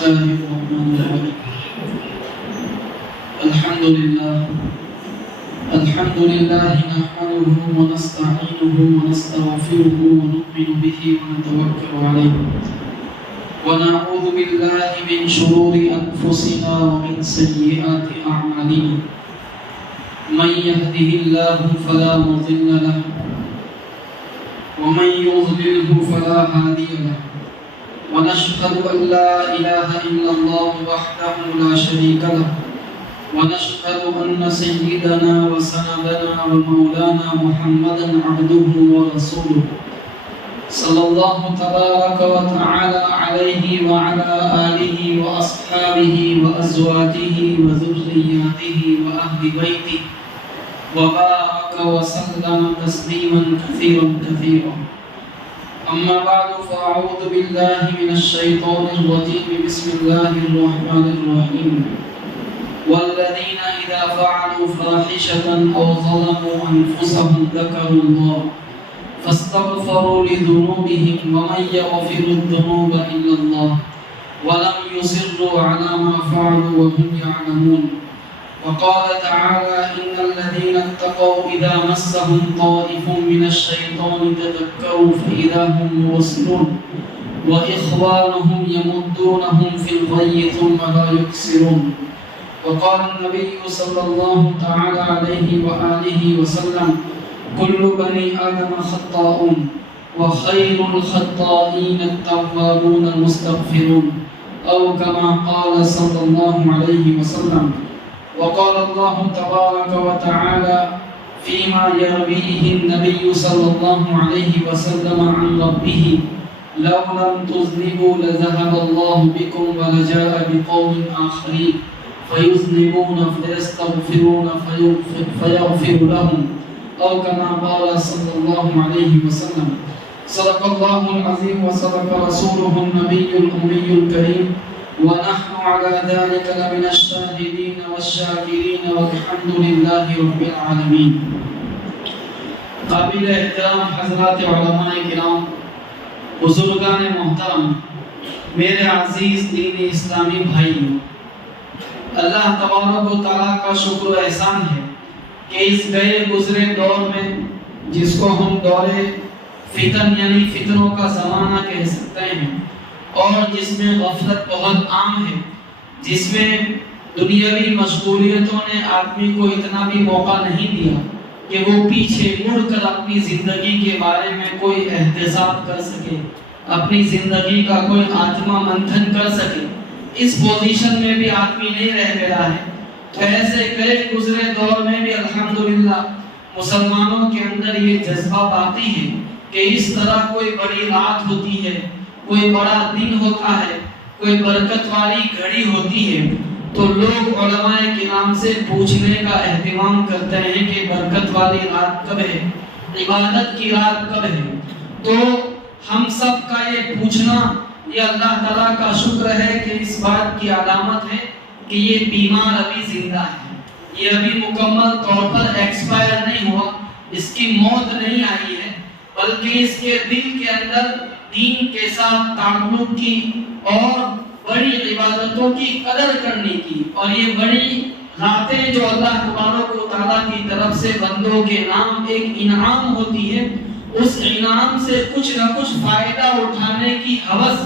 الله الرحمن الرحيم الحمد لله نحمده ونستعينه ونستغفره ونؤمن به ونتوكل عليه ونعوذ بالله من شرور أنفسنا ومن سيئات أعمالنا من يهده الله فلا مضل له ومن يضلله فلا هادي له ونشهد أن لا إله إلا الله وحده لا شريك له ونشهد أن سيدنا وسندنا ومولانا محمدا عبده ورسوله صلى الله تبارك وتعالى عليه وعلى آله وأصحابه وأزواجه وذرياته وأهل بيته وبارك وسلم تسليما كثيرا أما بعد فأعوذ بالله من الشيطان الرجيم بسم الله الرحمن الرحيم والذين إذا فعلوا فاحشة أو ظلموا أنفسهم ذكروا الله فاستغفروا لذنوبهم ومن يغفر الذنوب إلا الله ولم يصروا على ما فعلوا وهم يعلمون وقال تعالى إن الذين اتقوا إذا مسهم طائف من الشيطان تذكروا فإذا هم مبصرون وإخوانهم يمدونهم في الغي ثم لا يقصرون وقال النبي صلى الله تعالى عليه وآله وسلم كل بني آدم خطاؤون وخير الخطائين التوابون المستغفرون أو كما قال صلى الله عليه وسلم وقال الله تبارك وتعالى فيما يرويه النبي صلى الله عليه وسلم عن ربه لو لم تذنبوا لذهب الله بكم ولجاء بقوم آخرين فيذنبون فيستغفرون فيغفر لهم أو كما قال صلى الله عليه وسلم صدق الله العظيم وصدق رسوله النبي الأمي الكريم ونحن على ذلك لمن الشاهدين والشاكرين والحمد لله رب العالمين. قابل احترام حضرات علماء کرام، بزرگان محترم، میرے عزیز دین اسلامی بھائیوں، اللہ تبارک و تعالیٰ کا شکر و احسان ہے کہ اس گئے گزرے دور میں جس کو ہم دور فتن یعنی فتنوں کا زمانہ کہہ سکتے ہیں اور جس میں غفلت بہت عام ہے، جس میں دنیاوی مشغولیتوں نے آدمی کو اتنا بھی موقع نہیں دیا کہ وہ پیچھے مڑ کر اپنی زندگی کے بارے میں کوئی احتساب کر سکے، اپنی زندگی کا کوئی آتما منتھن کر سکے، اس پوزیشن میں بھی آدمی نہیں رہ گیا ہے. تو ایسے گئے گزرے دور میں بھی الحمدللہ مسلمانوں کے اندر یہ جذبہ باقی ہے کہ اس طرح کوئی بڑی رات ہوتی ہے، کوئی بڑا دن ہوتا ہے، کوئی برکت والی گھڑی ہوتی ہے تو لوگ علماء کرام سے پوچھنے کا اہتمام کرتے ہیں کہ برکت والی رات کب ہے، عبادت کی رات کب ہے. تو ہم سب کا یہ پوچھنا یہ اللہ تعالیٰ کا شکر ہے کہ اس بات کی علامت ہے کہ یہ بیمار ابھی زندہ ہے، یہ ابھی مکمل طور پر ایکسپائر نہیں ہوا، اس کی موت نہیں آئی ہے، بلکہ اس کے دل کے اندر دین کے ساتھ تعلق کی اور بڑی عبادتوں کی قدر کرنے کی اور یہ بڑی راتیں جو اللہ تبارک و تعالیٰ کی طرف سے بندوں کے نام ایک انعام ہوتی ہے، اس انعام سے کچھ نہ کچھ فائدہ اٹھانے کی ہوس،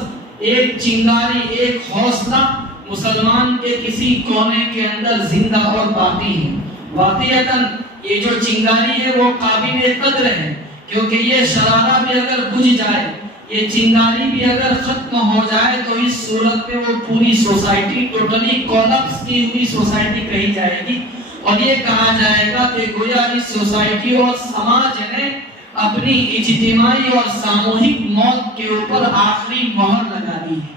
ایک چنگاری، ایک حوصلہ مسلمان کے کسی کونے کے اندر زندہ اور باقی ہے. واقعتاً یہ جو چنگاری ہے وہ قابل قدر ہے، کیونکہ یہ شرارہ بھی اگر بجھ جائے، یہ چنگاری بھی اگر ختم ہو جائے تو اس صورت میں وہ پوری سوسائٹی ٹوٹلی کولپس کی ہوئی سوسائٹی کہی جائے گی اور یہ کہا جائے گا کہ گویا اس سوسائٹی اور سماج نے اپنی اجتماعی اور ساموہک موت کے اوپر آخری مہر لگا دی ہے.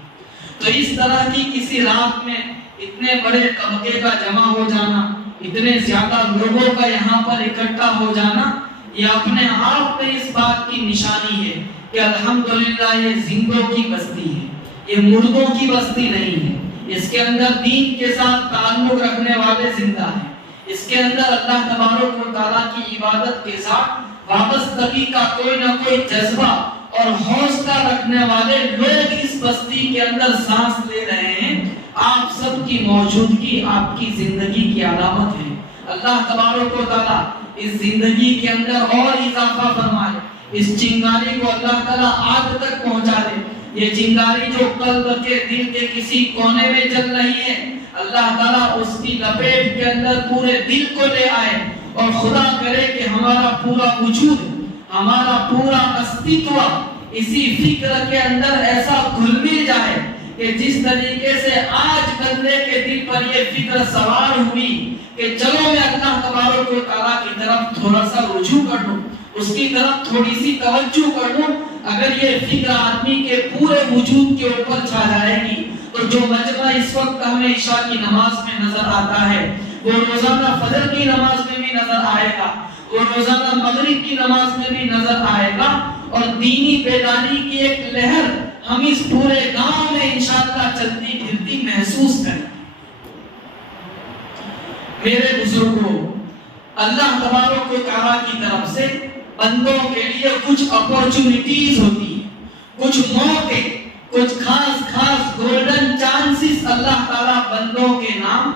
تو اس طرح کی کسی رات میں اتنے بڑے طبقے کا جمع ہو جانا، اتنے زیادہ لوگوں کا یہاں پر اکٹھا ہو جانا، یہ اپنے آپ میں اس بات کی نشانی ہے کہ الحمدللہ یہ زندوں کی بستی ہے، یہ مردوں کی بستی نہیں ہے. اس کے اندر دین کے ساتھ تعلق رکھنے والے زندہ ہیں، اس کے اندر اللہ تبارک و تعالیٰ کی عبادت کے ساتھ وابستگی کا کوئی نہ کوئی جذبہ اور حوصلہ رکھنے والے لوگ اس بستی کے اندر سانس لے رہے ہیں. آپ سب کی موجودگی آپ کی زندگی کی علامت ہے۔ اللہ تبارک و تعالیٰ اس زندگی کے اندر اور اضافہ فرمائے، اس چنگاری کو اللہ تعالیٰ آگ تک پہنچا دے۔ یہ چنگاری جو قلب کے دل کے کسی کونے میں جل رہی ہے، اللہ تعالیٰ اس کی لپیٹ کے اندر پورے دل کو لے آئے، اور خدا کرے کہ ہمارا پورا وجود، ہمارا پورا استعمال اسی فکر کے اندر ایسا گھل مل جائے کہ جس طریقے سے آج بندے کے دل پر یہ فکر سوار ہوئی کہ چلو میں اللہ تبارک و تعالیٰ کی طرف تھوڑا سا رجوع کر لوں، اس کی طرف تھوڑی سی توجہ کر لوں، اگر یہ فکر آدمی کے پورے وجود کے اوپر چھا جائے گی تو جو مجمع اس وقت ہمیں عشاء کی نماز میں نظر آتا ہے، وہ روزانہ فجر کی نماز میں بھی نظر آئے گا، وہ روزانہ مغرب کی نماز میں بھی نظر آئے گا، اور دینی بیداری کی ایک لہر ہم اس پورے گاؤں میں انشاءاللہ چلتی پھرتی محسوس کریں۔ میرے بزرگوں، اللہ تبارک و تعالیٰ کی طرف سے بندوں کے لیے کچھ اپورچونٹیز ہوتی ہیں، کچھ موقع، کچھ خاص گولڈن چانسز اللہ تعالیٰ بندوں کے نام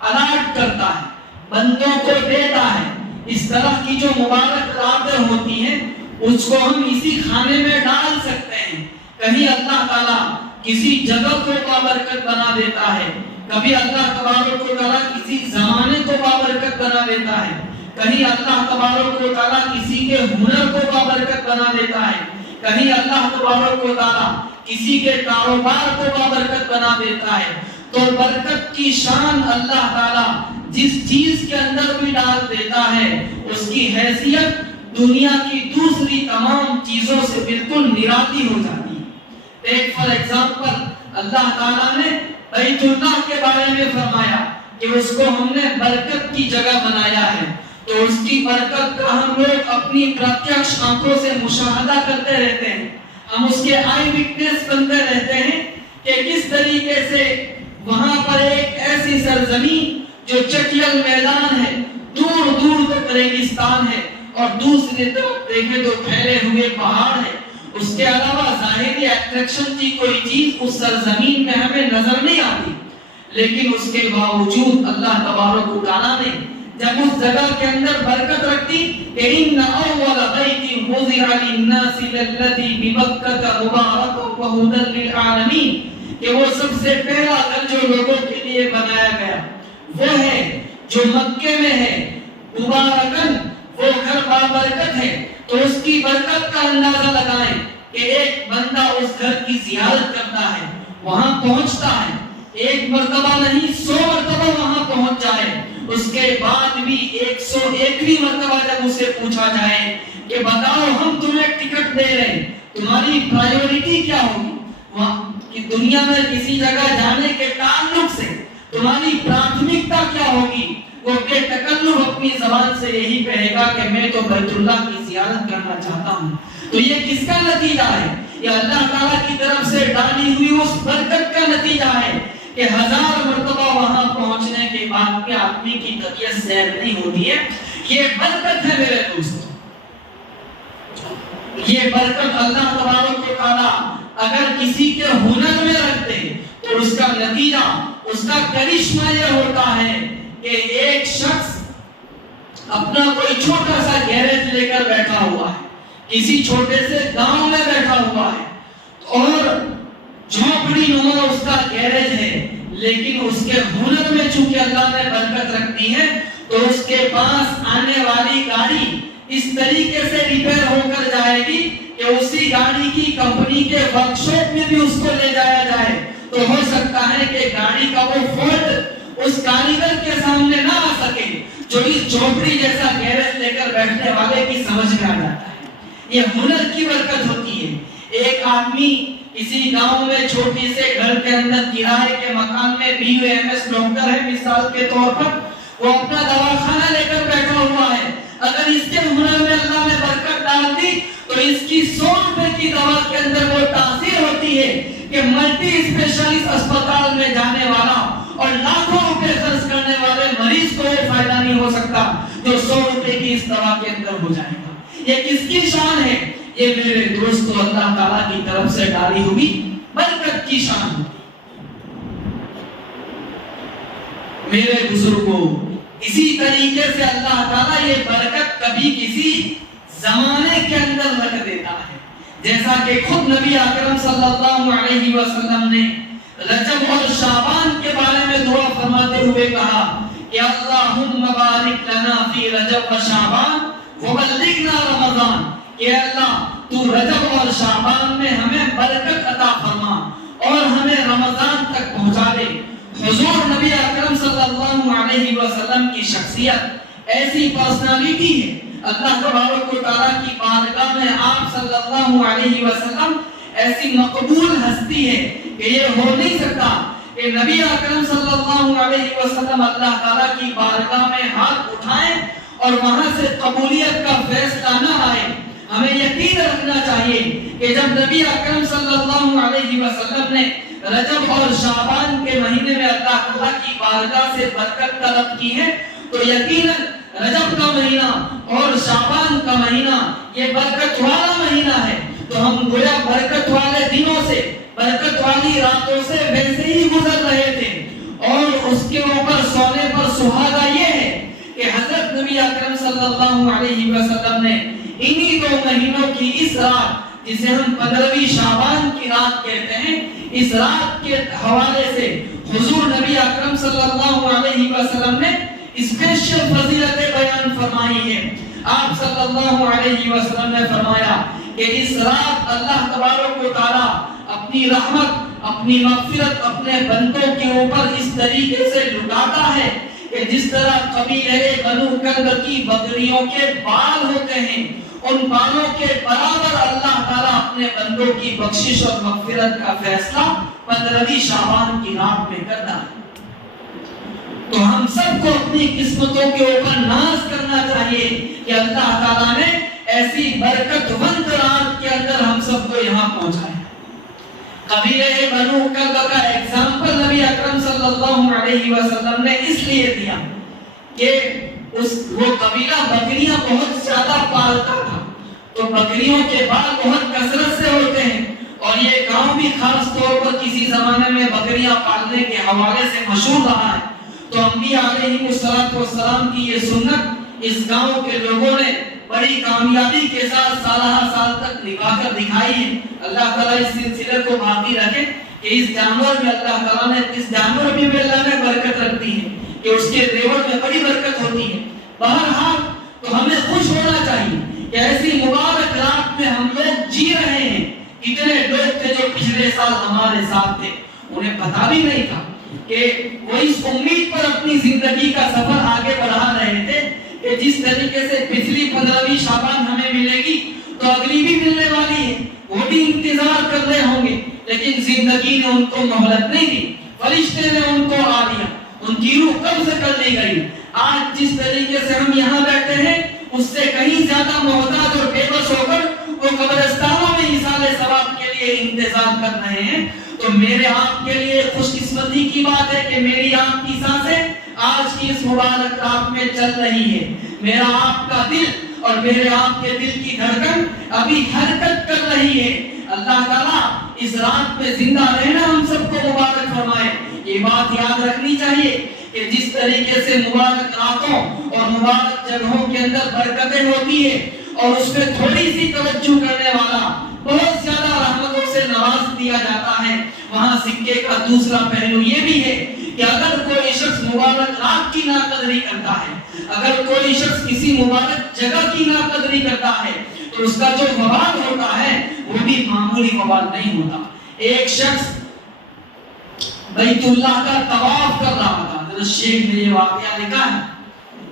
الاٹ کرتا ہے، بندوں کو دیتا ہے۔ اس طرح کی جو مبارک راتیں ہوتی ہیں اس کو ہم اسی کھانے میں ڈال سکتے ہیں۔ کہیں اللہ تعالیٰ کسی جگہ کو بابرکت بنا دیتا ہے، کبھی اللہ تبارک و تعالیٰ کسی زمانے کو بابرکت بنا دیتا ہے، کہیں اللہ تبارک و تعالیٰ کسی کے ہنر کو بابرکت بنا دیتا ہے، کہیں اللہ تبارک و تعالیٰ کسی کے کاروبار کو بابرکت بنا دیتا ہے۔ تو برکت کی شان اللہ تعالیٰ جس چیز کے اندر بھی ڈال دیتا ہے اس کی حیثیت دنیا کی دوسری تمام چیزوں سے بالکل نرالی ہو جاتی ہے۔ ایک فار ایگزامپل اللہ تعالیٰ نے بیت اللہ کے بارے میں فرمایا کہ اس کو ہم نے برکت کی جگہ بنایا ہے، تو اس کی برکت کا ہم لوگ اپنی پرتیکش آنکھوں سے مشاہدہ کرتے رہتے ہیں، ہم اس کے آئی وٹنس بنتے رہتے ہیں کہ کس طریقے سے وہاں پر ایک ایسی سرزمین جو چٹیل میدان ہے، دور دور تک ریگستان ہے، اور دوسری طرف دیکھیں تو پھیلے ہوئے پہاڑ ہے، اس کے علاوہ ظاہری اٹریکشن کی کوئی چیز اس سرزمین میں ہمیں نظر نہیں آتی، لیکن اس کے باوجود اللہ تبارک و تعالیٰ نے جب اس جگہ کے اندر برکت رکھتی کہ ان اول بیت وضع للناس الذی ببکۃ مبارک وہدی للعالمین، کہ وہ سب سے پہلا گھر جو لوگوں کے لیے بنایا گیا وہ ہے جو مکے میں ہے، مبارکن، وہ گھر بابرکت ہے۔ تو اس کی برکت کا اندازہ لگائیں کہ ایک بندہ اس گھر کی زیارت کرتا ہے، وہاں پہنچتا ہے، ایک مرتبہ نہیں 100 مرتبہ وہاں پہنچ جائے، اس کے بعد بھی 101ویں مرتبہ جب اسے پوچھا جائے کہ بتاؤ ہم تمہیں ٹکٹ دے رہے ہیں، تمہاری پرائیورٹی کیا ہوگی، کہ دنیا میں کسی جگہ جانے کے تعلق سے تمہاری پراتھمکتا کیا ہوگی، وہ بے تکلف اپنی زبان سے یہی کہے گا کہ میں تو بیت اللہ کی زیارت کرنا چاہتا ہوں۔ تو یہ کس کا نتیجہ ہے؟ یہ اللہ تعالیٰ کی طرف سے ڈالی ہوئی اس برکت کا نتیجہ ہے کہ 1000 مرتبہ وہاں پہنچنے کے بعد بھی آدمی کی طبیعت سیر نہیں ہوتی ہے۔ یہ برکت ہے میرے دوستوں، یہ برکت اللہ تبارک و تعالیٰ اگر کسی کے ہنر میں رکھتے تو اس کا نتیجہ، اس کا کرشمہ یہ ہوتا ہے کہ ایک شخص اپنا کوئی چھوٹا سا گیرج لے کر بیٹھا ہوا ہے، کسی چھوٹے سے گاؤں میں بیٹھا ہوا ہے، اور جھونپڑی نما اس کا گیرج ہے، لیکن اس کے ہنر میں چونکہ اللہ نے برکت رکھتی ہے تو اس کے پاس آنے والی گاڑی اس طریقے سے ریپیئر ہو کر جائے گی کہ اسی گاڑی کی کمپنی کے ورکشاپ میں بھی اس کو لے جایا جائے تو ہو سکتا ہے کہ گاڑی کا وہ فالٹ اس کاریگر کے سامنے نہ آ سکے جو اس جھونپڑی جیسا گیرج لے کر بیٹھنے والے کی سمجھ میں آ جاتا ہے۔ یہ ہنر کی برکت ہوتی ہے۔ ایک آدمی کسی گاؤں میں چھوٹی سے گھر کے اندر کرائے کے مکان میں BUMS ڈاکٹر ہے مثال کے طور پر، وہ اپنا دواخانہ لے کر بیٹھا ہوا ہے، اگر اس کے ہنر میں اللہ نے برکت ڈال دی تو اس کی 100 روپے کی دوا کے اندر وہ تاثیر ہوتی ہے کہ ملٹی اسپیشلسٹ اسپتال میں جانے والا اور لاکھوں روپے خرچ کرنے والے مریض کو یہ فائدہ نہیں ہو سکتا جو 100 روپے کی اس دوا کے اندر ہو جائے گا۔ یہ کس کی شان ہے؟ یہ میرے دوستو اللہ تعالیٰ کی طرف سے ڈالی ہوئی برکت کی شان ہوتی ہے۔ میرے بزرگوں، اسی طریقے سے اللہ تعالیٰ یہ برکت کبھی کسی زمانے کے اندر رکھ دیتا ہے، جیسا کہ خود نبی اکرم صلی اللہ علیہ وسلم نے رجب اور شعبان کے بارے میں دعا فرماتے ہوئے کہا کہ اللہم بارک لنا فی رجب و شعبان وبلغنا رمضان، کہ اللہ تو رجب اور شعبان میں ہمیں برکت عطا فرما اور ہمیں رمضان تک پہنچا دے۔ حضور نبی اکرم صلی اللہ علیہ وسلم کی شخصیت ایسی پرسنالٹی ہے، اللہ تبارک و تعالیٰ کی بارگاہ میں آپ صلی اللہ علیہ وسلم ایسی مقبول ہستی ہے کہ یہ ہو نہیں سکتا کہ نبی اکرم صلی اللہ علیہ وسلم اللہ تعالیٰ کی بارگاہ میں ہاتھ اٹھائیں اور وہاں سے قبولیت کا فیصلہ نہ آئے۔ ہمیں یقین رکھنا چاہیے کہ جب نبی اکرم صلی اللہ علیہ وسلم نے رجب اور شعبان کے مہینے میں اللہ تعالیٰ کی بارگاہ سے برکت طلب کی ہے تو یقیناً رجب کا مہینہ اور شعبان کا مہینہ یہ برکت والا مہینہ ہے، تو ہم گویا برکت والے دنوں سے، برکت والی راتوں سے ویسے ہی گزر رہے تھے۔ اور اس کے اوپر سونے پر سہاگا یہ ہے کہ حضرت نبی اکرم صلی اللہ علیہ وسلم نے انہی دو مہینوں کی اس رات، جسے ہم 15ویں شعبان کی رات کہتے ہیں، اس رات کے حوالے سے حضور نبی اکرم صلی اللہ علیہ وسلم نے اسپیشل فضیلتیں بیان فرمائی ہیں۔ آپ صلی اللہ علیہ وسلم نے فرمایا کہ اس رات اللہ تبارک و تعالیٰ اپنی رحمت، اپنی مغفرت اپنے بندوں کے اوپر اس طریقے سے لٹاتا ہے کہ جس طرح قبیلہ بنو کلب کی بکریوں کے بال ہوتے ہیں، ان بالوں کے برابر اللہ تعالیٰ اپنے بندوں کی بخشش اور مغفرت کا فیصلہ 15ویں شعبان کی رات میں کرتا ہے۔ تو ہم سب کو اپنی قسمتوں کے اوپر ناز کرنا چاہیے کہ اللہ تعالیٰ نے ایسی برکت وند رات کے اندر ہم سب کو یہاں پہنچایا۔ قبیلہ بنو کلب کا ایگزامپل نبی اکرم صلی اللہ علیہ وسلم نے اس لیے دیا کہ وہ قبیلہ بکریاں بہت زیادہ پالتا تھا، تو بکریوں کے بال بہت کثرت سے ہوتے ہیں، اور یہ گاؤں بھی خاص طور پر کسی زمانے میں بکریاں پالنے کے حوالے سے مشہور رہا ہے۔ تو انبیاء علیہ السلام کی یہ سنت اس گاؤں کے لوگوں نے بڑی کامیابی کے ساتھ سالہ سال تک نبھا کر دکھائی ہے۔ اللہ تعالیٰ اس سلسلے کو باقی رکھے کہ اس جانور میں اللہ تعالیٰ نے اس جانور بھی میں اللہ نے برکت رکھتی ہے کہ اس کے ریوڑ میں بڑی برکت ہوتی ہے۔ بہرحال تو ہمیں خوش ہونا چاہیے کہ ایسی مبارک رات میں ہم لوگ جی رہے ہیں۔ کتنے لوگ تھے جو پچھلے سال ہمارے ساتھ تھے، انہیں پتا بھی نہیں تھا کہ وہ اس امید پر اپنی زندگی کا سفر آگے بڑھا رہے تھے کہ جس طریقے سے پچھلی 15ویں شعبان ہمیں ملے گی تو اگلی بھی ملنے والی ہے، وہ بھی انتظار کر رہے ہوں گے، لیکن زندگی نے ان کو مہلت نہیں دی، فرشتے نے ان کو آ لیا، ان کی روح قبض کر لی گئی۔ آج جس طریقے سے ہم یہاں بیٹھے ہیں اس سے کہیں زیادہ محتاج اور بے بس ہو کر وہ قبرستانوں میں ایصال ثواب کے لیے انتظار کر رہے ہیں۔ تو میرے آپ کے لیے خوش قسمتی کی بات ہے کہ میری آپ کی سانسیں آج کی اس مبارک رات میں چل رہی ہے۔ میرا آپ کا دل اور میرے آپ کے دل کی دھڑکن ابھی حرکت کر رہی ہے۔ اللہ تعالیٰ اس رات میں زندہ رہنا ہم سب کو مبارک فرمائے۔ یہ بات یاد رکھنی چاہیے کہ جس طریقے سے مبارک راتوں اور مبارک جگہوں کے اندر برکتیں ہوتی ہے اور اس میں تھوڑی سی توجہ کرنے والا بہت زیادہ رحمتوں سے نواز دیا جاتا ہے، وہاں سکے کا دوسرا پہلو یہ بھی ہے کہ اگر کوئی شخص مبارک رات کی ناقدری کرتا ہے، اگر کوئی شخص کسی مبارک جگہ کی ناقدری کرتا ہے تو اس کا جو وبال ہوتا ہے وہ بھی معمولی وبال نہیں ہوتا۔ ایک شخص بیت اللہ کا طواف کر رہا تھا، حضرت شیخ نے یہ واقعہ لکھا ہے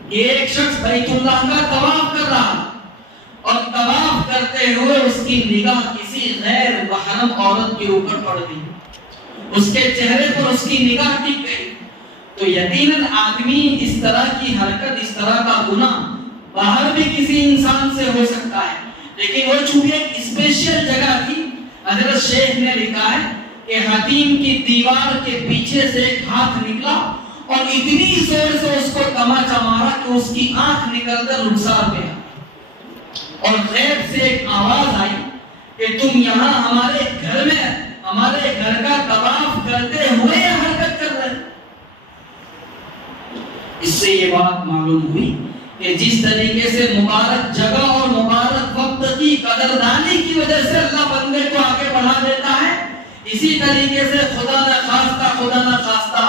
کہ ایک شخص بیت اللہ کا طواف کر رہا تھا اور طواف کرتے ہوئے اس کی نگاہ کسی غیر محرم عورت کے اوپر پڑ گئی، اس کے چہرے پر اس کی نگاہ ٹک گئی۔ تو یقیناً آدمی اس طرح کی حرکت، اس طرح کا گناہ باہر بھی کسی انسان سے ہو سکتا ہے، لیکن وہ چونکہ ایک اسپیشل جگہ تھی، حضرت شیخ نے لکھا ہے کہ حتیم کی دیوار کے پیچھے سے ایک ہاتھ نکلا اور اتنی زور سے اس کو تماچا مارا کہ اس کی آنکھ نکل کر رخسار گیا، اور غیب سے ایک آواز آئی کہ تم یہاں ہمارے گھر میں ہمارے گھر کا طواف کرتے ہوئے حرکت کر رہے۔ سے یہ بات معلوم ہوئی کہ جس طریقے سے مبارک جگہ اور مبارک وقت کی قدردانی کی وجہ سے اللہ بندے کو آگے بڑھا دیتا ہے، اسی طریقے سے خدا نہ خواستہ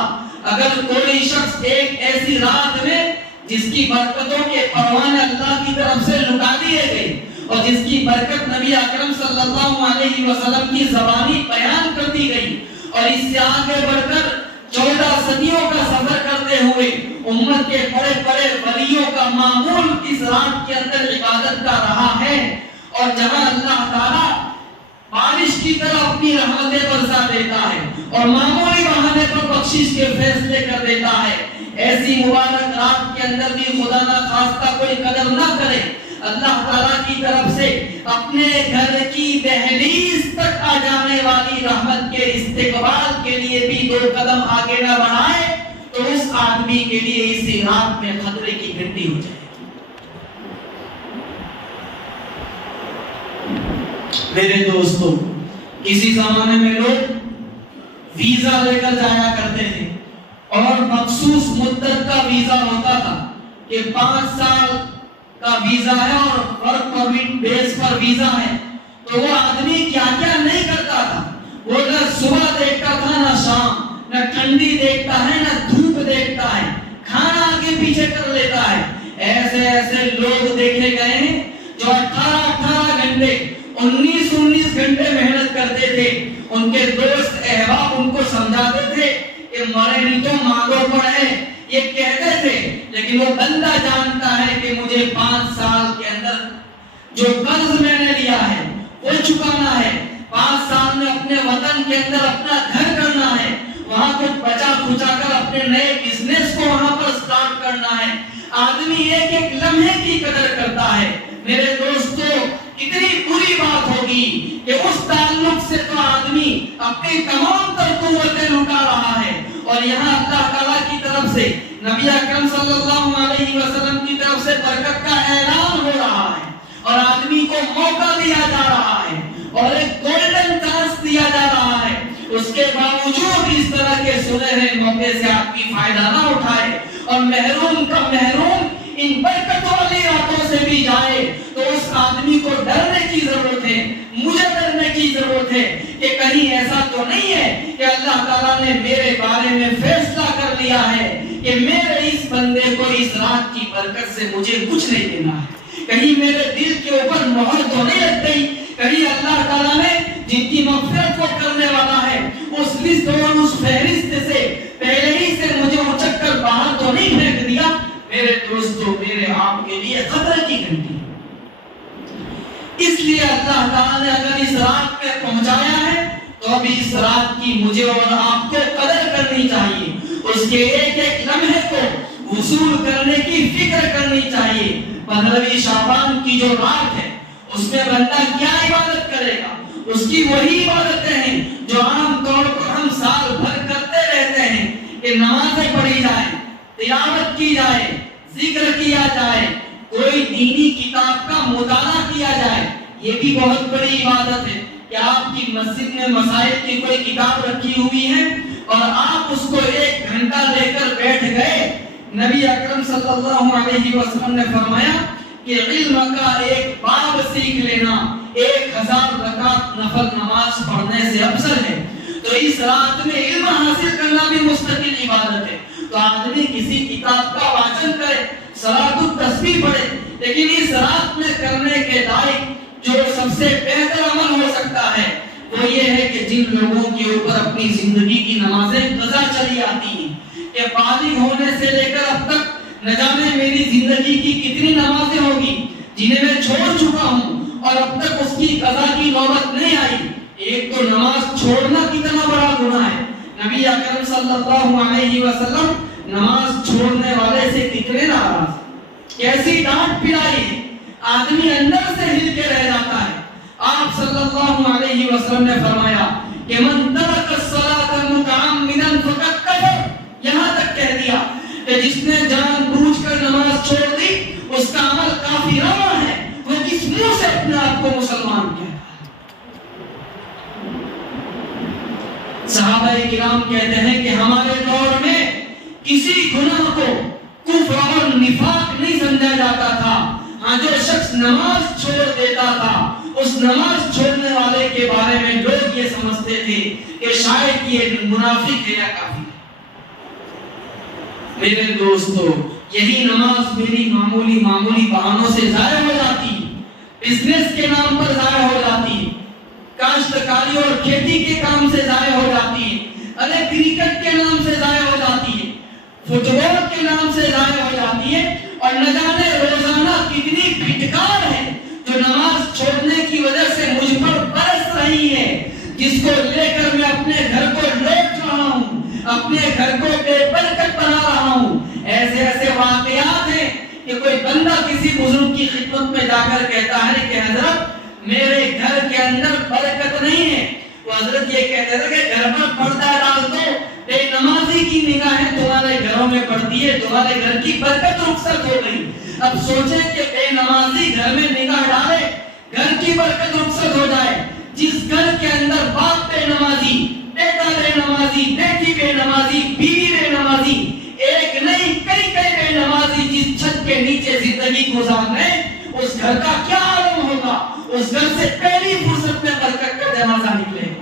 اگر کوئی شخص ایک ایسی رات میں جس کی برکتوں کے پروان اللہ کی طرف سے لٹا دیے گئے اور جس کی برکت نبی اکرم صلی اللہ علیہ وسلم کی زبانی بیان کر دی گئی، اور اس سے آگے بڑھ کر 14 صدیوں کا سفر کرتے ہوئے امت کے بڑے بڑے ولیوں کا معمول اس رات کے اندر عبادت کا رہا ہے، اور جہاں اللہ تعالیٰ بارش کی طرح اپنی رحمتیں برسا دیتا ہے اور معمولی بہانے پر بخشش کے فیصلے کر دیتا ہے، ایسی مبارک رات کے اندر بھی خدا نہ خواستہ کوئی قدر نہ کرے، اللہ تعالیٰ کی طرف سے اپنے گھر کی دہلیز تک آ جانے والی رحمت کے استقبال کے لیے بھی 2 قدم آگے نہ بڑھائے تو اس آدمی کے لیے اسی رات میں خطرے کی گھنٹی ہو جائے۔ میرے دوستوں، کسی زمانے میں لوگ ویزا لے کر جایا کرتے تھے اور مخصوص مدت کا ویزا ہوتا تھا کہ 5 سال کا ویزا ہے اور ورک پرمٹ بیس پر ویزا ہے، تو وہ آدمی کیا کیا نہیں کرتا تھا، وہ نہ صبح دیکھتا تھا نہ شام، نہ ٹھنڈی دیکھتا ہے نہ دھوپ دیکھتا ہے، کھانا آگے پیچھے کر لیتا ہے۔ ایسے لوگ دیکھے گئے ہیں جو 18 گھنٹے 19 گھنٹے محنت کرتے تھے، ان کے دوست احباب ان کو سمجھاتے تھے کہ مرے نہیں تو مانگو پڑے، یہ کہتے تھے، لیکن وہ بندہ جانتا ہے کہ مجھے 5 سال کے اندر جو قرض میں نے لیا ہے وہ چکانا ہے، 5 سال میں اپنے وطن کے اندر اپنا گھر کرنا ہے، وہاں کچھ بچا کھچا کر اپنے نئے بزنس کو وہاں پر سٹارٹ کرنا ہے۔ آدمی ایک ایک لمحے کی قدر کرتا ہے۔ میرے دوستو، کتنی بری بات ہوگی کہ اس تعلق سے تو آدمی اپنی تمام تر قوتیں لٹا رہا ہے، اور یہاں اللہ تعالیٰ کی طرف سے نبی اکرم صلی اللہ علیہ وسلم کی طرف سے برکت کا اعلان ہو رہا ہے اور آدمی کو موقع دیا جا رہا ہے اور ایک گولڈن چانس دیا جا رہا ہے، اس کے باوجود اس طرح کے سنہرے موقع سے آدمی فائدہ نہ اٹھائے اور محروم کا محروم ان برکتوں والی راتوں سے بھی جائے، تو اس آدمی کو ڈرنے کی ضرورت ہے، مجھے ڈرنے کی ضرورت ہے کہ کہیں ایسا تو نہیں ہے کہ اللہ تعالیٰ نے میرے بارے میں فیصلہ کر لیا ہے کہ میرے اس بندے کو اس رات کی برکت سے مجھے کچھ نہیں دینا ہے، کہیں میرے دل کے اوپر مہر تو نہیں لگ گئی، کہیں اللہ تعالیٰ نے جن کی مغفرت کو کرنے والا ہے اس لسٹ اور اس فہرست سے پہلے ہی سے مجھے اچک کر باہر تو نہیں پھینک دیا۔ میرے دوستو، میرے آپ کے لیے خطرے کی گھنٹی، اس لیے اللہ تعالیٰ نے اگر اس رات میں پہنچایا ہے تو اب اس رات کی مجھے اور آپ کو قدر کرنی چاہیے، اس کے ایک ایک لمحے کو وصول کرنے کی فکر کرنی چاہیے۔ 15ویں شعبان کی جو رات ہے اس میں بندہ کیا عبادت کرے گا؟ اس کی وہی عبادتیں ہیں جو عام طور پر ہم سال بھر کرتے رہتے ہیں کہ نمازیں پڑھی جائیں، تلاوت کی جائے، ذکر کیا جائے، کوئی دینی کتاب کا مطالعہ کیا جائے۔ یہ بھی بہت بڑی عبادت ہے کہ آپ کی مسجد میں مسائل کی کوئی کتاب رکھی ہوئی ہے اور آپ اس کو 1 گھنٹہ لے کر بیٹھ گئے۔ نبی اکرم صلی اللہ علیہ وسلم نے فرمایا کہ علم کا ایک باب سیکھ لینا 1000 رکعت نفل نماز پڑھنے سے افضل ہے۔ تو اس رات میں علم حاصل کرنا بھی مستقل عبادت ہے، تو آدمی کسی کتاب کا واچن کرے، صلاۃ التسبیح پڑھے، لیکن اس رات میں کرنے کے لائق جو سب سے بہتر عمل ہو سکتا ہے وہ یہ ہے کہ جن لوگوں کے اوپر اپنی زندگی کی نمازیں قضا چلی آتی ہیں کہ بالغ ہونے سے لے کر اب تک نہ جانے میری زندگی کی کتنی نمازیں ہوگی جنہیں میں چھوڑ چکا ہوں اور اب تک اس کی قضا کی نوبت نہیں آئی۔ ایک تو نماز چھوڑنا کتنا بڑا گناہ ہے، نبی اکرم صلی اللہ علیہ وسلم نماز چھوڑنے والے سے کتنے ناراض، کیسی ڈانٹ پڑائی ہے، آدمی اندر سے ہل کے رہ جاتا ہے۔ آپ صلی اللہ علیہ وسلم نے فرمایا کہ من ترک الصلاۃ متعمدا فقد کفر، یہاں تک کہہ دیا کہ جس نے جان بوجھ کر نماز چھوڑ دی اس کا عمل کافی روا ہے، وہ کس منہ سے اپنے آپ کو مسلمان کہتا ہے۔ صحابہ کرام کہتے ہیں کہ ہمارے دور میں کسی گناہ کو جو شخص نماز چھوڑ دیتا تھا اس نماز چھوڑنے والے کے بارے میں لوگ یہ سمجھتے تھے کہ شاید یہ منافق ہے یا کافر ہے۔ میرے دوستو، یہی نماز میری معمولی بہانوں سے ضائع ہو جاتی، بزنس کے نام پر ضائع ہو جاتی، کاشتکاری اور کھیتی کے کام سے ضائع ہو جاتی ہے، ارے کرکٹ کے نام سے ضائع ہو جاتی ہے، فٹ بال کے نام سے ضائع ہو جاتی ہے، اور نہ جانے روزانہ کتنی پھٹکار ہے جو نماز چھوڑنے کی وجہ سے مجھ پر برس رہی ہے، جس کو لے کر میں اپنے گھر کو لوٹ رہا ہوں، اپنے گھر کو بے برکت بنا رہا ہوں۔ ایسے واقعات ہیں کہ کوئی بندہ کسی بزرگ کی خدمت میں جا کر کہتا ہے کہ حضرت میرے گھر کے اندر برکت نہیں ہے، تو حضرت یہ کہتے تھے کہ گھر پر پردہ ڈال دو، بے نمازی کی نگاہیں تمہارے گھروں میں پڑتی ہے، تمہارے گھر کی برکت رخصت ہو گئی۔ اب سوچیں کہ بے نمازی گھر میں نگاہ ڈالے، گھر کی برکت رخصت ہو جائے۔ جس گھر کے اندر باپ بے نمازی، بیٹا بے نمازی، بیٹی بے نمازی، بیوی بے نمازی، ایک نہیں کئی بے نمازی جس چھت کے نیچے زندگی گزار رہے ہیں، اس گھر کا کیا عالم ہوگا؟ اس گھر سے پہلی فرصت میں برکت کا دروازہ نکلے۔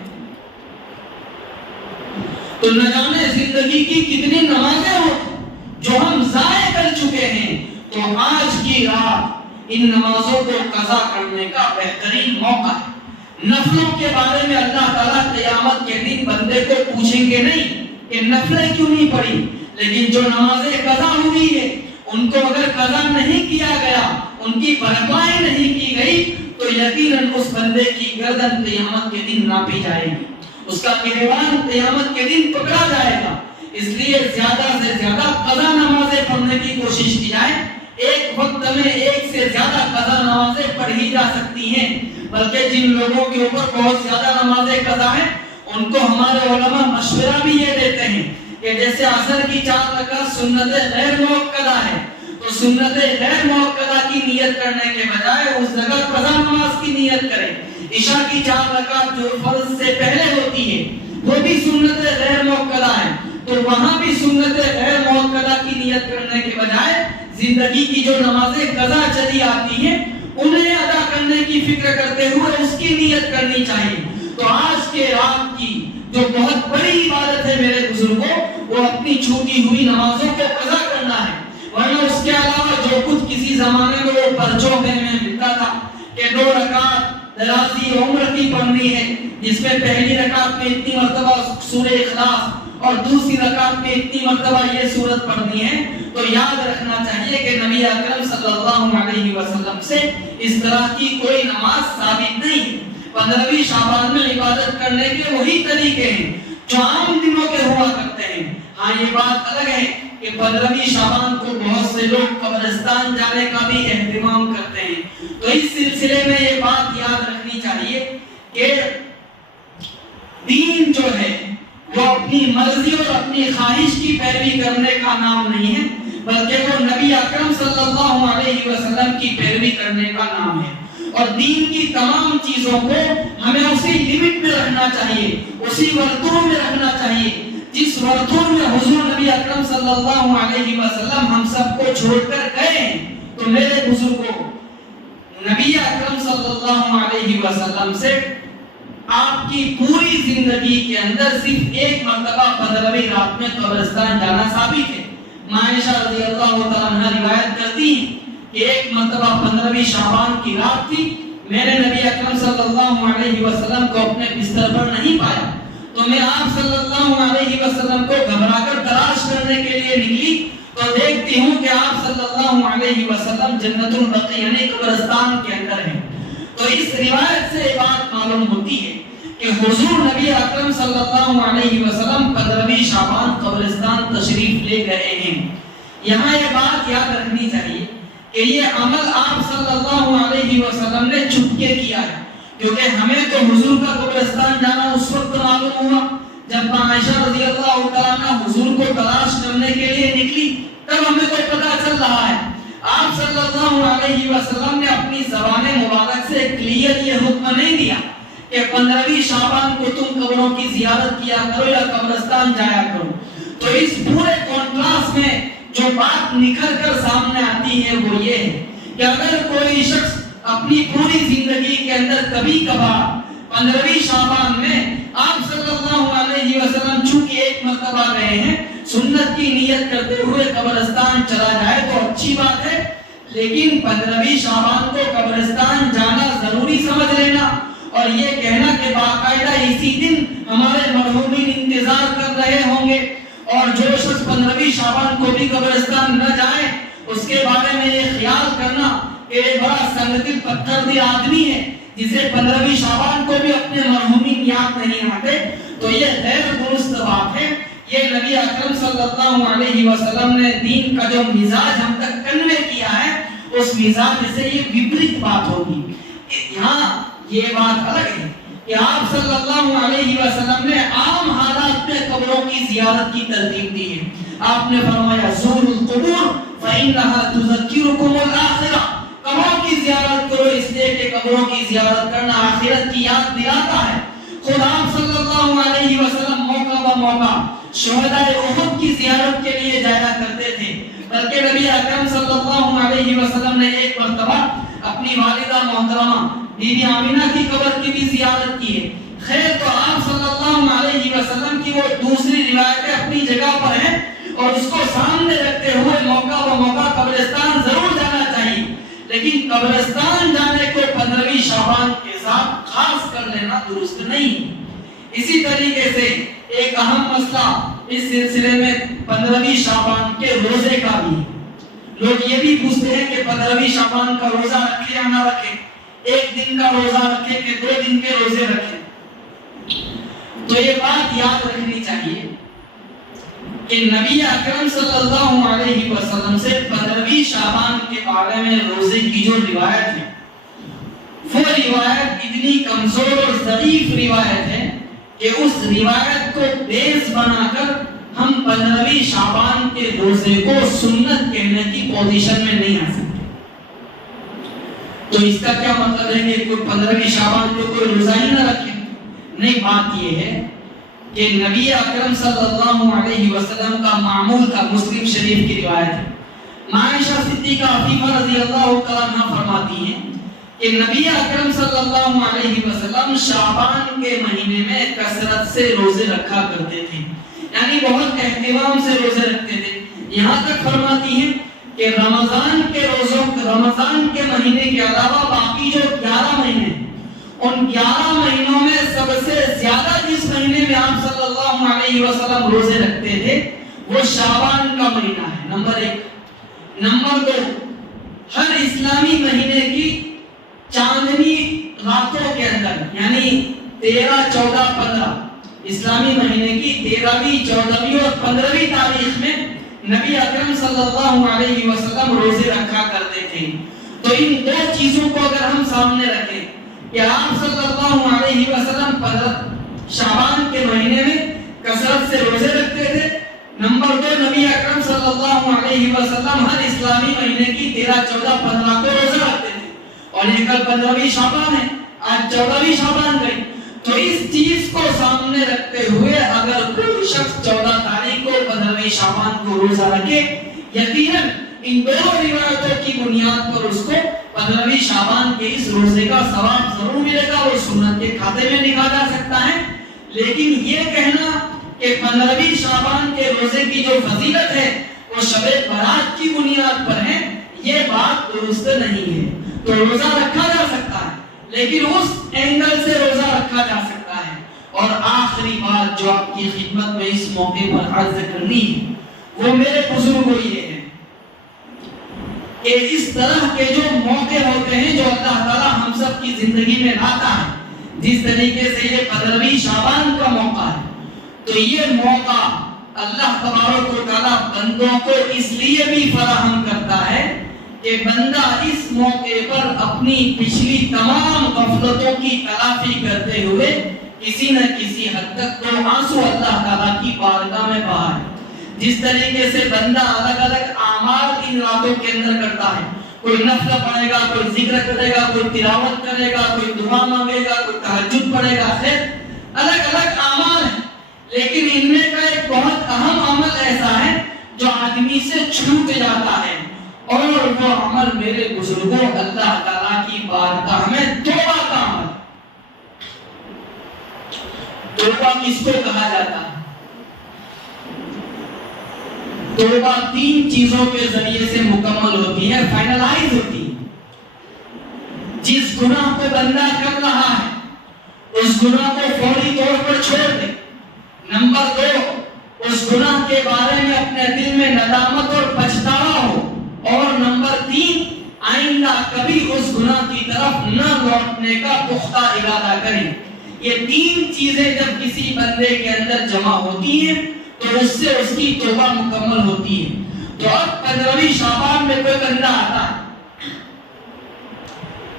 تو نہ جانے زندگی کی کتنی نمازیں ہو جو ہم ضائع کر چکے ہیں۔ تو آج کی رات ان نمازوں کو قضا کرنے کا بہترین موقع ہے۔ نفلوں کے بارے میں اللہ تعالیٰ قیامت کے دن بندے کو پوچھیں گے نہیں کہ نفلیں کیوں نہیں پڑھی، لیکن جو نمازیں قضا ہوئی ہے ان کو اگر قضا نہیں کیا گیا، ان کی بھرپائی نہیں کی گئی، تو یقیناً اس بندے کی گردن قیامت کے دن ناپی جائے گی، اس کا گریبان قیامت کے دن پکڑا جائے گا۔ اس لیے زیادہ سے زیادہ قضا نمازیں پڑھنے کی کوشش کی جائے۔ ایک وقت میں ایک سے زیادہ قضا نمازیں پڑھی جا سکتی ہیں، بلکہ جن لوگوں کے اوپر بہت زیادہ نمازیں قضا ہیں ان کو ہمارے علماء مشورہ بھی یہ دیتے ہیں کہ جیسے عصر کی 4 رکعت سنت غیر موقدہ ہے، تو سنت غیر موقدہ کی نیت کرنے کے بجائے اس جگہ قضا نماز کی نیت کریں۔ عشاء کی 4 رکعت جو فرض سے پہلے ہوتی ہے وہ بھی سنت غیر موقدہ ہے، تو وہاں بھی سنت غیر موقدہ کی نیت کرنے کے بجائے زندگی کی جو نمازیں قضا چلی آتی ہیں انہیں ادا کرنے کی فکر کرتے ہوئے اس کی نیت کرنی چاہیے۔ تو آج کے رات کی جو بہت بڑی عبادت ہے میرے بزرگوں، وہ اپنی چھوٹی ہوئی نمازوں کو قضا کرنا ہے، ورنہ اس کے علاوہ جو کچھ کسی زمانے میں وہ پرچوں میں ملتا تھا کہ 2 رکعت دراز عمر کی پڑھنی ہے، جس میں پہلی رکعت میں اتنی مرتبہ سورہ اخلاص اور دوسری رکعت میں اتنی مرتبہ یہ سورت پڑھنی ہے، تو یاد رکھنا چاہیے کہ نبی اکرم صلی اللہ علیہ وسلم سے اس طرح کی کوئی نماز ثابت نہیں ہے۔ 15ویں شعبان میں عبادت کرنے کے وہی طریقے ہیں جو عام دنوں کے ہوا کرتے ہیں۔ ہاں یہ بات الگ ہے کہ 15ویں شعبان کو بہت سے لوگ قبرستان جانے کا بھی اہتمام کرتے ہیں، تو اس سلسلے میں یہ بات یاد رکھنی چاہیے کہ دین جو ہے وہ اپنی مرضی اور اپنی خواہش کی پیروی کرنے کا نام نہیں ہے، بلکہ وہ نبی اکرم صلی اللہ علیہ وسلم کی پیروی کرنے کا نام ہے۔ اور دین کی تمام چیزوں کو ہمیں اسی لیمٹ میں رکھنا چاہیے، اسی ورتوں میں رکھنا چاہیے جس ورتوں میں حضور نبی اکرم صلی اللہ علیہ وسلم ہم سب کو چھوڑ کر گئے ہیں۔ تو میرے بزرگوں، نبی اکرم صلی اللہ علیہ وسلم سے آپ کی پوری زندگی کے اندر صرف ایک مرتبہ 15ویں رات میں قبرستان جانا ثابت ہے۔ عائشہ رضی اللہ تعالیٰ عنہ روایت کرتی ہیں کہ ایک مرتبہ 15ویں شعبان کی رات تھی، میرے نبی اکرم صلی اللہ علیہ وسلم کو اپنے بستر پر نہیں پایا، تو میں آپ صلی اللہ علیہ وسلم کو گھبرا کر تلاش کرنے کے لیے نکلی، تو دیکھتی ہوں کہ آپ صلی اللہ علیہ وسلم جنت البقیع یعنی قبرستان کے اندر ہیں۔ تو اس روایت سے یہ بات معلوم ہوتی ہے کہ حضور نبی اکرم صلی اللہ علیہ وسلم 15ویں شعبان قبرستان تشریف لے گئے ہیں۔ یہاں یہ بات یاد رکھنی چاہیے کہ یہ عمل آپ صلی اللہ علیہ وسلم نے چھپ کے کیا ہے، کیونکہ ہمیں تو حضور کا قبرستان جانا اس وقت معلوم ہوا جب عائشہ رضی اللہ تعالیٰ عنہ حضور کو تلاش کرنے کے لیے نکلی، تب ہمیں تو پتہ چل رہا ہے۔ آپ صلی اللہ علیہ وسلم نے اپنی زبان مبارک سے کلیئر یہ حکم نہیں دیا کہ 15ویں شعبان کو تم قبروں کی زیارت کیا کرو یا قبرستان جایا کرو۔ تو اس پورے کانٹراسٹ میں جو بات نکھر کر سامنے آتی ہے وہ یہ ہے کہ اگر کوئی شخص اپنی پوری زندگی کے اندر کبھی کبھار 15ویں شعبان میں آپ صلی اللہ علیہ وسلم چونکہ ایک مرتبہ گئے ہیں سنت کی نیت کرتے ہوئے قبرستان چلا جائے تو اچھی بات ہے، لیکن 15ویں شعبان کو قبرستان جانا ضروری سمجھ لینا اور یہ کہنا کہ باقاعدہ اسی دن ہمارے مرحومین انتظار کر رہے ہوں گے، اور جو شخص 15ویں شعبان کو بھی قبرستان نہ جائے اس کے بارے میں یہ خیال کرنا کہ ایک بڑا سنگ پتھر دل آدمی ہے جسے 15ویں شعبان کو بھی اپنے مرحومین یاد نہیں آتے، تو یہ غیر درست بات ہے۔ یہ نبی اکرم صلی اللہ علیہ وسلم نے دین کا جو مزاج ہم تک کنوے کیا ہے اس مزاج سے یہ وپریت بات ہوگی۔ یہاں یہ بات الگ ہے کہ آپ صلی اللہ علیہ وسلم نے عام حالات میں قبروں کی زیارت کی ترتیب دی ہے۔ آپ نے فرمایا زوروا القبور فإنها تذکرکم الآخرہ، قبروں کی زیارت کرو اس لیے کہ قبروں کی زیارت کرنا آخرت کی یاد دلاتا ہے۔ خود آپ صلی اللہ علیہ وسلم موقع بہ موقع شہدائے احد کی زیارت کے لیے جایا کرتے تھے، بلکہ نبی اکرم صلی اللہ علیہ وسلم نے ایک مرتبہ اپنی والدہ محترمہ بی بی آمینہ کی قبر کی بھی زیارت کی ہے۔ خیر تو آپ صلی اللہ علیہ وسلم کی وہ دوسری روایتیں اپنی جگہ پر ہیں اور اس کو سامنے رکھتے ہوئے موقع و موقع قبرستان ضرور جانا چاہیے، لیکن قبرستان جانے کو 15ویں شعبان کے ساتھ خاص کر لینا درست نہیں۔ اسی طریقے سے ایک اہم مسئلہ اس سلسلے میں 15ویں شعبان کے روزے کا بھی، لوگ یہ بھی پوچھتے ہیں کہ 15ویں شعبان کا روزہ رکھے یا نہ رکھے، ایک دن کا روزہ رکھے کہ 2 دن کے روزے رکھے۔ تو یہ بات یاد رکھنی چاہیے کہ نبی اکرم صلی اللہ علیہ وسلم سے 15ویں شعبان کے بارے میں روزے کی جو روایت ہے وہ روایت اتنی کمزور اور ضعیف روایت ہے کہ اس روایت کو بیس بنا کر ہم 15ویں شعبان کے روزے کو سنت کہنے کی پوزیشن میں نہیں آ سکتے۔ تو اس کا کیا مطلب ہے کہ کوئی 15ویں شعبان کو کوئی روزہ ہی نہ رکھے؟ نہیں، بات یہ ہے کہ نبی اکرم صلی اللہ علیہ وسلم کا معمول کا مسلم شریف کی روایت ہے، عائشہ صدیقہ عفیفہ رضی اللہ تعالیٰ عنہ فرماتی ہیں کہ نبی اکرم صلی اللہ علیہ وسلم شعبان کے مہینے میں کثرت سے روزے رکھا کرتے تھے، یعنی بہت اہتمام سے روزے رکھتے تھے، یہاں تک فرماتی ہیں کہ رمضان کے مہینے کے علاوہ باقی جو 11 مہینے ان 11 مہینوں میں سب سے زیادہ جس مہینے میں آپ صلی اللہ علیہ وسلم روزے رکھتے تھے وہ شعبان کا مہینہ ہے، نمبر 1۔ نمبر 2، ہر اسلامی مہینے کی چاندنی راتوں کے اندر یعنی 13، 14، 15 اسلامی مہینے کی 13ویں، 14ویں اور 15ویں تاریخ میں نبی اکرم صلی اللہ علیہ وسلم روزے رکھا کرتے تھے۔ تو ان 2 چیزوں کو اگر ہم سامنے رکھیں کہ آپ صلی اللہ علیہ وسلم شعبان کے مہینے میں کثرت سے روزے رکھتے تھے، نمبر 2، نبی اکرم صلی اللہ علیہ وسلم ہر اسلامی مہینے کی 13، 14، 15 کو روزہ رکھتے تھے، اور یہ کل 15ویں شعبان ہے، آج 14ویں شعبان گئی، تو اس چیز کو سامنے رکھتے ہوئے اگر کوئی شخص 14 تاریخ کو 15ویں شعبان کو روزہ رکھے، یقیناً ان 2 روایتوں کی بنیاد پر اس کو 15ویں شعبان کے اس روزے کا ثواب ضرور ملے گا، وہ سنت کے کھاتے میں لکھا جا سکتا ہے۔ لیکن یہ کہنا کہ 15ویں شعبان کے روزے کی جو فضیلت ہے وہ شب برات کی بنیاد پر ہے، یہ بات درست نہیں ہے۔ تو روزہ رکھا جا سکتا ہے لیکن اس اینگل سے روزہ رکھا جا سکتا ہے۔ اور آخری بات جو آپ کی خدمت میں اس موقع پر عرض کرنی ہے وہ میرے بزرگوں یہ ہے کہ اس طرح کے جو موقع ہوتے ہیں جو اللہ تعالیٰ ہم سب کی زندگی میں لاتا ہے، جس طریقے سے یہ 15ویں شعبان کا موقع ہے، تو یہ موقع اللہ تبارک و تعالیٰ بندوں کو اس لیے بھی فراہم کرتا ہے کہ بندہ اس موقع پر اپنی پچھلی تمام غفلتوں کی تلافی کرتے ہوئے کسی نہ کسی حد تک تو آنسو اللہ تعالیٰ کی بارگاہ میں بہائے۔ جس طریقے سے بندہ الگ الگ اعمال ان راتوں کے اندر کرتا ہے، کوئی نفل پڑھے گا، کوئی ذکر کرے گا، کوئی تلاوت کرے گا، کوئی دعا مانگے گا، کوئی تہجد پڑھے گا، خیر الگ الگ اعمال ہیں، لیکن ان میں کا ایک بہت اہم عمل ایسا ہے جو آدمی سے چھوٹ جاتا ہے، اور وہ عمل میرے بزرگوں اللہ تعالیٰ کی بارگاہ میں توبہ کا عمل. توبہ کس کو کہا جاتا ہے؟ توبہ 3 چیزوں کے ذریعے سے مکمل ہوتی ہے، فائنلائز ہوتی ہے. جس گناہ کو بندہ کر رہا ہے اس گناہ کو فوری طور پر چھوڑ دے. نمبر 2، اس گناہ کے بارے میں اپنے دل میں ندامت اور پچھتاوا ہو. اور نمبر 3، آئندہ کبھی اس گناہ کی طرف نہ لوٹنے کا پختہ ارادہ کریں. یہ 3 چیزیں جب کسی بندے کے اندر جمع ہوتی ہیں تو اس سے اس کی توبہ مکمل ہوتی ہے. تو اب 15ویں شعبان میں کوئی بندہ آتا ہے،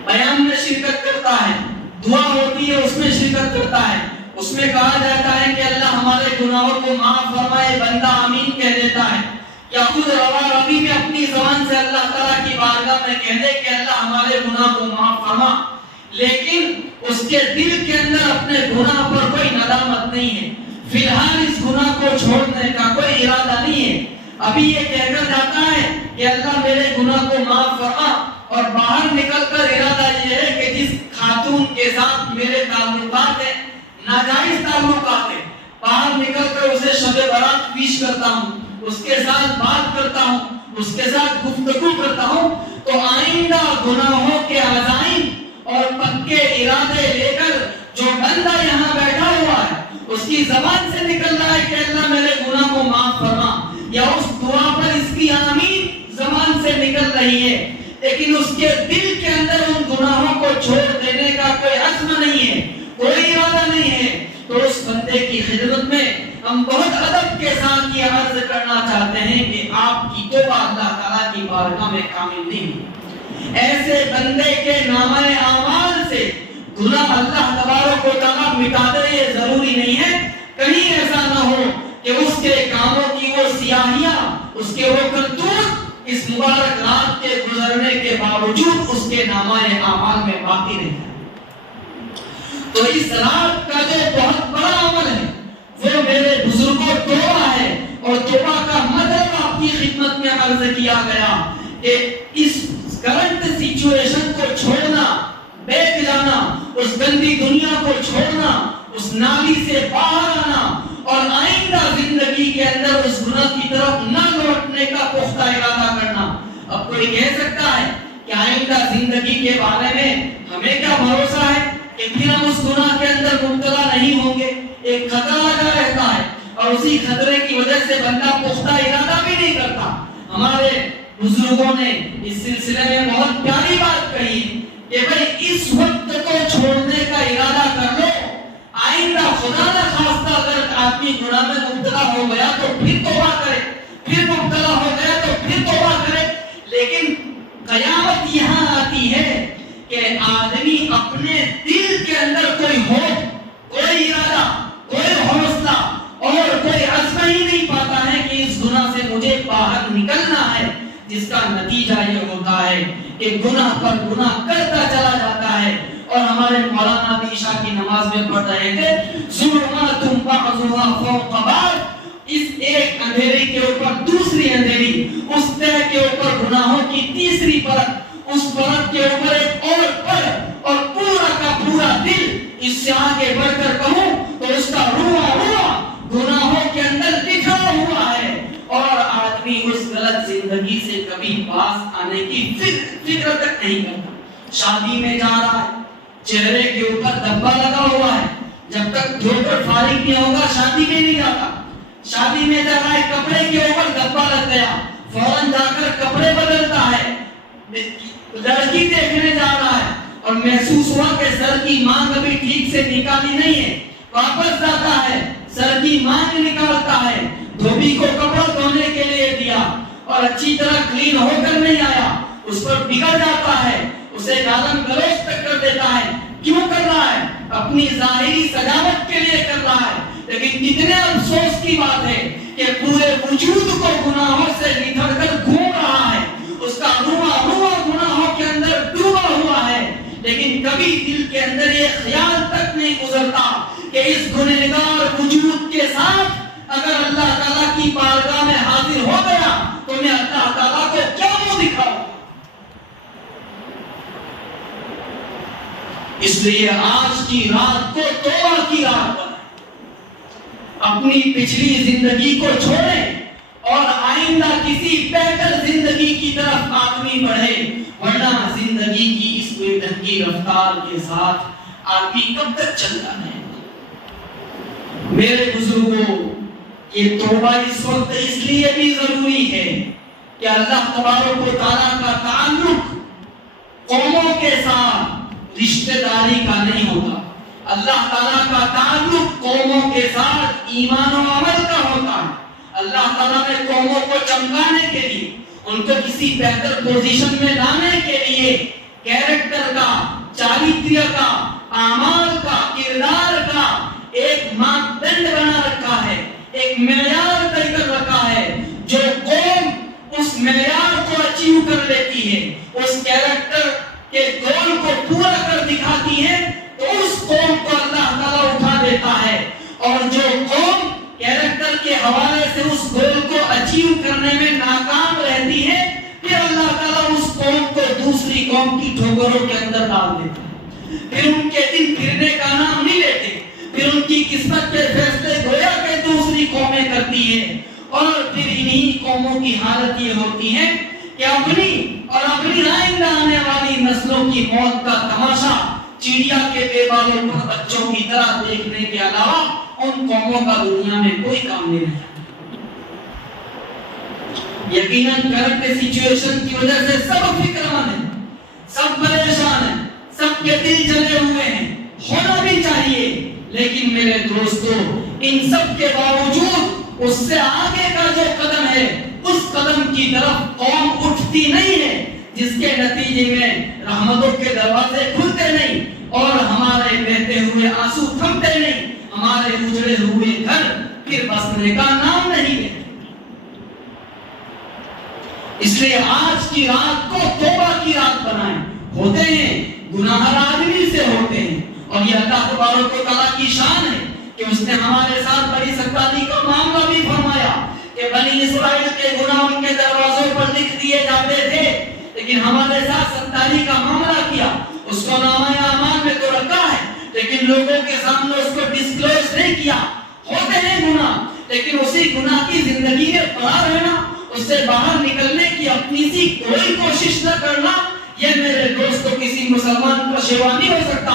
بیان میں شرکت کرتا ہے، دعا ہوتی ہے اس میں شرکت کرتا ہے، اس میں کہا جاتا ہے کہ اللہ ہمارے گناہوں کو معاف فرمائے، بندہ آمین کہہ دیتا ہے. یا خود روا ربی میں اپنی زبان سے اللہ تعالیٰ کی بارگاہ میں کہہ دے کہ اللہ ہمارے گناہ کو معاف فرما، لیکن اس کے دل کے اندر اپنے گناہ پر کوئی ندامت نہیں ہے، فی الحال اس گناہ کو چھوڑنے کا کوئی ارادہ نہیں ہے. ابھی یہ کہہ کر جاتا ہے کہ اللہ میرے گناہ کو معاف فرما، اور باہر نکل کر ارادہ یہ ہے کہ جس خاتون کے ساتھ میرے تعلقات ہیں، ناجائز تعلقات ہیں، باہر نکل کر اسے شب برات پیش کرتا ہوں، اس کے ساتھ بات کرتا ہوں، اس کے ساتھ گفتگو کرتا ہوں، تو آئندہ گناہوں کے عزائم اور پکے ارادے لے کر جو بندہ یہاں بیٹھا ہوا ہے اس کی زبان سے نکل رہا ہے کہ اللہ میرے گناہ کو معاف فرما، یا اس دعا پر اس کی آمین زبان سے نکل رہی ہے، لیکن اس کے دل کے اندر ان گناہوں کو چھوڑ دینے کا کوئی عزم نہیں ہے، کوئی ارادہ نہیں ہے، تو اس بندے کی خدمت میں ہم بہت ادب کے ساتھ یہ عرض کرنا چاہتے ہیں کہ آپ کی توبہ اللہ تعالیٰ کی بارگاہ میں کامل نہیں ہے. ایسے بندے کے نامہ اعمال سے گناہ اللہ تبارک و تعالیٰ مٹا دے یہ ضروری نہیں ہے. کہیں ایسا نہ ہو کہ اس کے کاموں کی وہ سیاہیاں، اس کے وہ کرتوت اس مبارک رات کے گزرنے کے باوجود اس کے نامہ اعمال میں باقی رہے. تو اس رات کا جو بہت بڑا عمل ہے وہ میرے بزرگوں توبہ ہے، اور توبہ کا مطلب آپ کی خدمت میں عرض کیا گیا کہ اس کرنٹ سچویشن کو چھوڑنا، بیٹھ جانا، اس گندی دنیا کو چھوڑنا، اس نالی سے باہر آنا، اور آئندہ زندگی کے اندر اس گناہ کی طرف نہ لوٹنے کا پختہ ارادہ کرنا. اب کوئی کہہ سکتا ہے کہ آئندہ زندگی کے بارے میں ہمیں کیا بھروسہ ہے کہ پھر ہم اس گناہ کے اندر مبتلا نہیں ہوں گے؟ ایک خطرہ لگا رہتا ہے، اور اسی خطرے کی وجہ سے بندہ پختہ ارادہ بھی نہیں کرتا. ہمارے بزرگوں نے اس سلسلے میں بہت پیاری بات کہی کہ بھئی اس وقت کو چھوڑنے کا ارادہ کر لو، آئندہ خدا نہ خواستہ اگر آدمی گناہ میں مبتلا ہو گیا تو پھر توبہ کرے، پھر مبتلا ہو گیا تو پھر توبہ کرے. لیکن قیامت یہاں آتی ہے کہ آدمی اپنے دل کے اندر کوئی ہوپ، کوئی ارادہ، کوئی حوصلہ اور کوئی عزم ہی نہیں پاتا ہے کہ اس گناہ سے مجھے باہر نکلنا ہے، جس کا نتیجہ یہ ہوتا ہے کہ گناہ پر گناہ کرتا چلا جاتا ہے. اور ہمارے مولانا بھی عشاء کی نماز میں پڑھ رہے تھے، ظلمات بعضها فوق بعض، اس ایک اندھیری کے اوپر دوسری اندھیری، اس تہ کے اوپر گناہوں کی تیسری پرت، اس پرت کے اوپر ایک اور پرت، اور پورا کا پورا دل. اس سے آگے بڑھ کر کہوں تو اس کا روح گناہوں کے اندر بکھرا ہوا ہے، اور آدمی اس غلط زندگی سے کبھی باز آنے کی فکر تک نہیں کرتا. شادی میں جا رہا ہے، چہرے کے اوپر دھبا لگا ہوا ہے، جب تک دھو کر فارغ نہیں ہوگا شادی میں نہیں جاتا. شادی میں جا رہا ہے، کپڑے کے اوپر دھبا لگ گیا، فوراً جا کر کپڑے بدلتا ہے. لڑکی دیکھنے جا رہا ہے اور محسوس ہوا کہ سر کی مانگ ابھی ٹھیک سے نکالی نہیں ہے، واپس جاتا ہے، سر کی مانگ نکالتا ہے، دھوبی کو کپڑا دھونے کے لیے دیا اور اچھی طرح کلین ہو کر نہیں آیا، اس پر بگڑ جاتا ہے، اسے گالم گلوچ تک کر دیتا ہے. کیوں کر رہا ہے؟ اپنی ظاہری سجاوٹ کے لیے کر رہا ہے. لیکن کتنے افسوس کی بات ہے کہ پورے وجود کو گناہوں سے نتھر کر گھوم رہا ہے، اس کا روح گناہوں کے اندر ڈوبا ہوا ہے، لیکن کبھی دل کے اندر یہ خیال تک نہیں گزرتا کہ اس گنہگار وجود کے ساتھ اگر اللہ تعالیٰ کی بارگاہ میں حاضر ہو گیا تو میں اللہ تعالیٰ کو کیا منہ دکھاؤں. اس لیے آج کی رات کو توبہ کی رات بنائیں، اپنی پچھلی زندگی کو چھوڑیں اور آئندہ کسی بہتر زندگی کی طرف آدمی بڑھے، ورنہ زندگی کی اس بے ڈھنگی رفتار کے ساتھ آدمی کب تک چلتا رہے گا؟ میرے بزرگوں، یہ توبہ اس وقت اس لیے بھی ضروری ہے کہ اللہ تبارک و تعالیٰ کا تعلق قوموں کے ساتھ رشتہ داری کا نہیں ہوتا، اللہ تعالیٰ کا تعلق قوموں کے ساتھ ایمان و عمل کا ہوتا ہے۔ اللہ تعالیٰ نے قوموں کو چمکانے کے لیے، ان کو کسی بہتر پوزیشن میں لانے کے لیے کیریکٹر کا، چارتریہ کا، اعمال کا، کردار کا ایک ماپدنڈ بنا رکھا ہے، ایک معیار طے کر رکھا ہے۔ جو قوم اس معیار کو اچیو کر لیتی ہے، اس کیریکٹر کے گول کو پورا کر دکھاتی ہے، تو اس قوم کو اللہ تعالیٰ اٹھا دیتا ہے، اور جو قوم کیریکٹر کے حوالے سے اس گول کو اچیو کرنے میں ناکام رہتی ہے، پھر اللہ تعالیٰ اس قوم کو دوسری قوم کی ٹھوکروں کے اندر ڈال دیتا ہے، پھر ان کے دن پھرنے کا نام نہیں لیتے، پھر ان کی قسمت کے فیصلے گویا کہ دوسری قومیں کرتی ہیں، اور پھر انہی قوموں کی حالت یہ ہوتی ہے کہ اپنی اور اپنی آئندہ آنے والی نسلوں کی موت کا تماشا چڑیا کے بے بالوں پر بچوں کی طرح دیکھنے کے علاوہ ان قوموں کا دنیا میں کوئی کام نہیں رہتا۔ یقیناً کرنٹ سچویشن کی وجہ سے سب فکر مند ہیں، سب پریشان ہیں، سب کے دل جلے ہوئے ہیں، ہونا بھی چاہیے، لیکن میرے دوستو ان سب کے باوجود اس سے آگے کا جو قدم ہے، اس قدم کی طرف قوم اٹھتی نہیں ہے، جس کے نتیجے میں رحمتوں کے دروازے کھلتے نہیں اور ہمارے بہتے ہوئے آنسو تھمتے نہیں، ہمارے اجڑے ہوئے گھر پھر بسنے کا نام نہیں ہے۔ اس لیے آج کی رات کو توبہ کی رات بنائیں۔ ہوتے ہیں گناہ ہر آدمی سے ہوتے ہیں، اور یہ اللہ تبارک و تعالیٰ کی شان ہے کہ اس نے ہمارے ساتھ بڑی ستاری کا معاملہ بھی فرمایا کہ بنی اسرائیل کے گناہ ان کے دروازوں پر لکھ دیے جاتے تھے، لیکن ہمارے ساتھ ستاری کا معاملہ کیا، اس کو نامہ اعمال میں تو رکھا ہے، لیکن لوگوں کے سامنے اس کو ڈسکلوز نہیں کیا۔ ہوتے ہیں گناہ، لیکن اسی گناہ کی زندگی میں پڑا رہنا، اس سے باہر نکلنے کی اپنی سی کوئی کوشش نہ کرنا، یہ میرے دوستوں کسی مسلمان کا شیوا نہیں ہو سکتا۔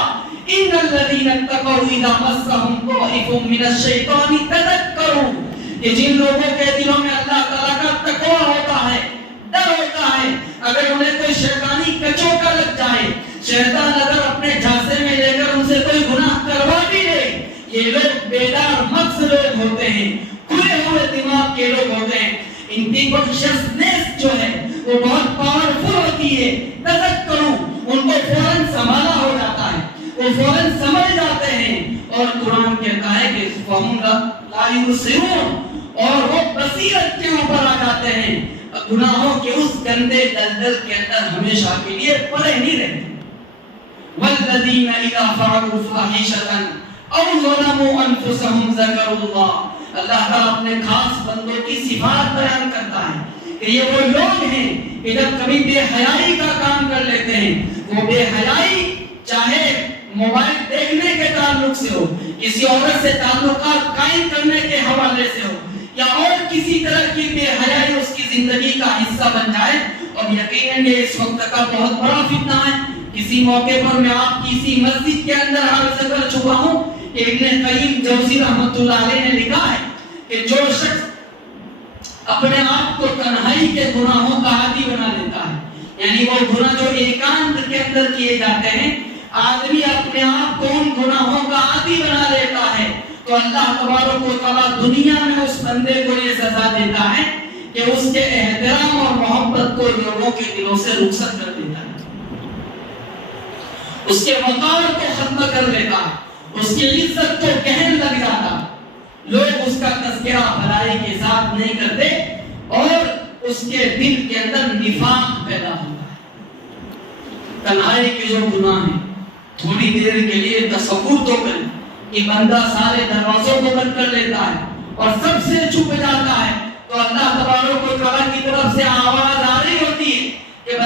ان الذین اتقوا اذا مسهم طائف من الشیطان تذکروا، کہ جن لوگوں کے دلوں میں اللہ تعالیٰ کا تقوی ہوتا ہے، ڈر ہوتا ہے، اگر انہیں کوئی شیطانی کچوکا لگ جائے، شیطان اگر اپنے جھانسے میں لے کر ان سے کوئی گناہ کروا بھی لے، یہ لوگ بیدار مغز لوگ ہوتے ہیں، کھلے ہوئے دماغ کے لوگ ہوتے ہیں، ان کی کانشیسنیس جو ہے وہ بہت پاورفل ہوتی ہے۔ تذکروا، ان کو فوراً سنبھالا ہو جاتا ہے، وہ فوراً سمجھ جاتے ہیں، اور قرآن کہتا ہے کہ فَهُمْ لَا يُبْصِرُونَ، اور وہ بصیرت کے اوپر آ جاتے ہیں، گناہوں کے اس گندے دلدل کے اندر ہمیشہ کے لیے پڑے نہیں رہتے۔ وَالَّذِينَ إِذَا فَعَلُوا فَاحِشَةً أَوْ ظَلَمُوا أَنفُسَهُمْ ذَكَرُوا اللَّهَ، اللہ تعالیٰ اپنے خاص بندوں کی صفات بیان کرتا ہے کہ یہ وہ لوگ ہیں کہ جب کبھی بے حیائی کا کام کر لیتے ہیں، وہ بے حیائی چاہے موبائل دیکھنے کے تعلق سے ہو، کسی عورت سے تعلقات قائم کرنے کے حوالے سے ہو، یا اور کسی طرح کی بے حیائی اس کی زندگی کا حصہ بن جائے، اور یقیناً یہ اس وقت کا بہت بڑا فتنہ ہے۔ کسی موقع پر میں آپ کی اسی مسجد کے اندر عرض کر چکا ہوں کہ ابن قیم جوزی رحمۃ اللہ علیہ نے لکھا ہے کہ جو شخص اپنے آپ کو تنہائی کے گناہوں کا عادی بنا لیتا ہے، یعنی وہ گناہ جو ایکانت کے اندر کیے جاتے ہیں، آدمی اپنے آپ کو ان گناہوں کا عادی بنا لیتا ہے، تو اللہ تبارک و تعالیٰ دنیا میں اس بندے کو یہ سزا دیتا ہے کہ اس کے احترام اور محبت کو لوگوں کے دلوں سے رخصت کر دیتا ہے، اس کے وقار کو ختم کر دیتا ہے، اس کی عزت کو کہنے لگ جاتا ہے، لوگ اس کا تذکرہ بھلائی کے ساتھ نہیں کرتے، اور اس کے دل کے اندر نفاق پیدا ہوتا ہے۔ تنہائی کے جو گناہ ہیں، تھوڑی دیر کے لیے تصور تو کریں کہ بندہ سارے دروازوں کو بند کر لیتا ہے اور سب سے چھپ جاتا ہے، تو اللہ تبارک و تعالیٰ کی طرف سے آواز آ رہی ہوتی ہے کہ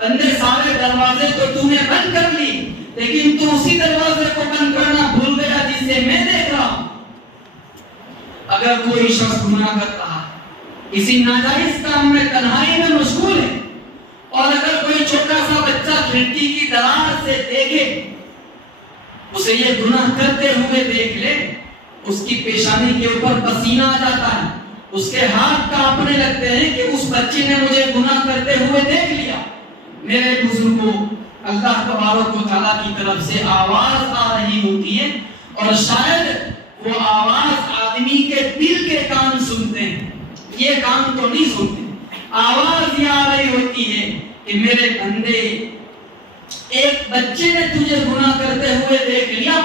بندے سارے دروازے تو تو نے بند کر لی، لیکن تو اسی دروازے کو بند کرنا بھول گیا جس سے میں دیکھ رہا ہوں۔ اگر کوئی شخص گناہ کرتا ہے، کسی ناجائز کام میں تنہائی میں مشغول ہے، اور اگر کوئی چھوٹا سا بچہ کھڑکی کی دراز سے دیکھے، اسے یہ گناہ کرتے ہوئے دیکھ لے، اس کی پیشانی کے اوپر پسینہ آ جاتا ہے، اس کے ہاتھ کانپنے لگتے ہیں کہ اس بچے نے مجھے گناہ کرتے ہوئے دیکھ لیا۔ میرے بزرگوں، اللہ تبارک و تعالیٰ کی طرف سے آواز آ رہی ہوتی ہے، اور شاید وہ آواز آدمی کے دل کے کان سنتے ہیں، یہ کان تو نہیں سنتے۔ آواز یہ آ رہی ہوتی ہے کہ میرے بندے، ایک بچے نے تجھے گناہ کرتے ہوئے دیکھ لیا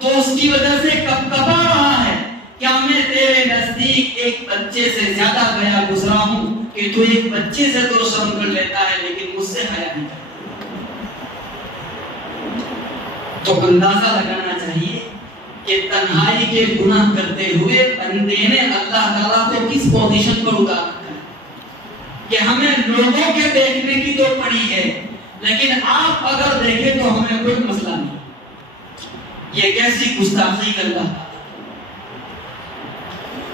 تو اس کی وجہ سے کپکپا رہا ہے، کیا میں تیرے نزدیک ایک بچے سے زیادہ گیا گزرا ہوں کہ تو ایک بچے سے تو شرم کر لیتا ہے لیکن مجھ سے حیا نہیں کرتا؟ تو اندازہ لگانا چاہیے کہ تنہائی کے گناہ کرتے ہوئے بندے نے اللہ تعالیٰ کو کس پوزیشن پر اتار رکھا ہے کہ ہمیں لوگوں کے دیکھنے کی تو پڑی ہے، لیکن آپ اگر دیکھیں تو ہمیں کوئی مسئلہ نہیں۔ یہ کیسی گستاخی کر اللہ تعالیٰ۔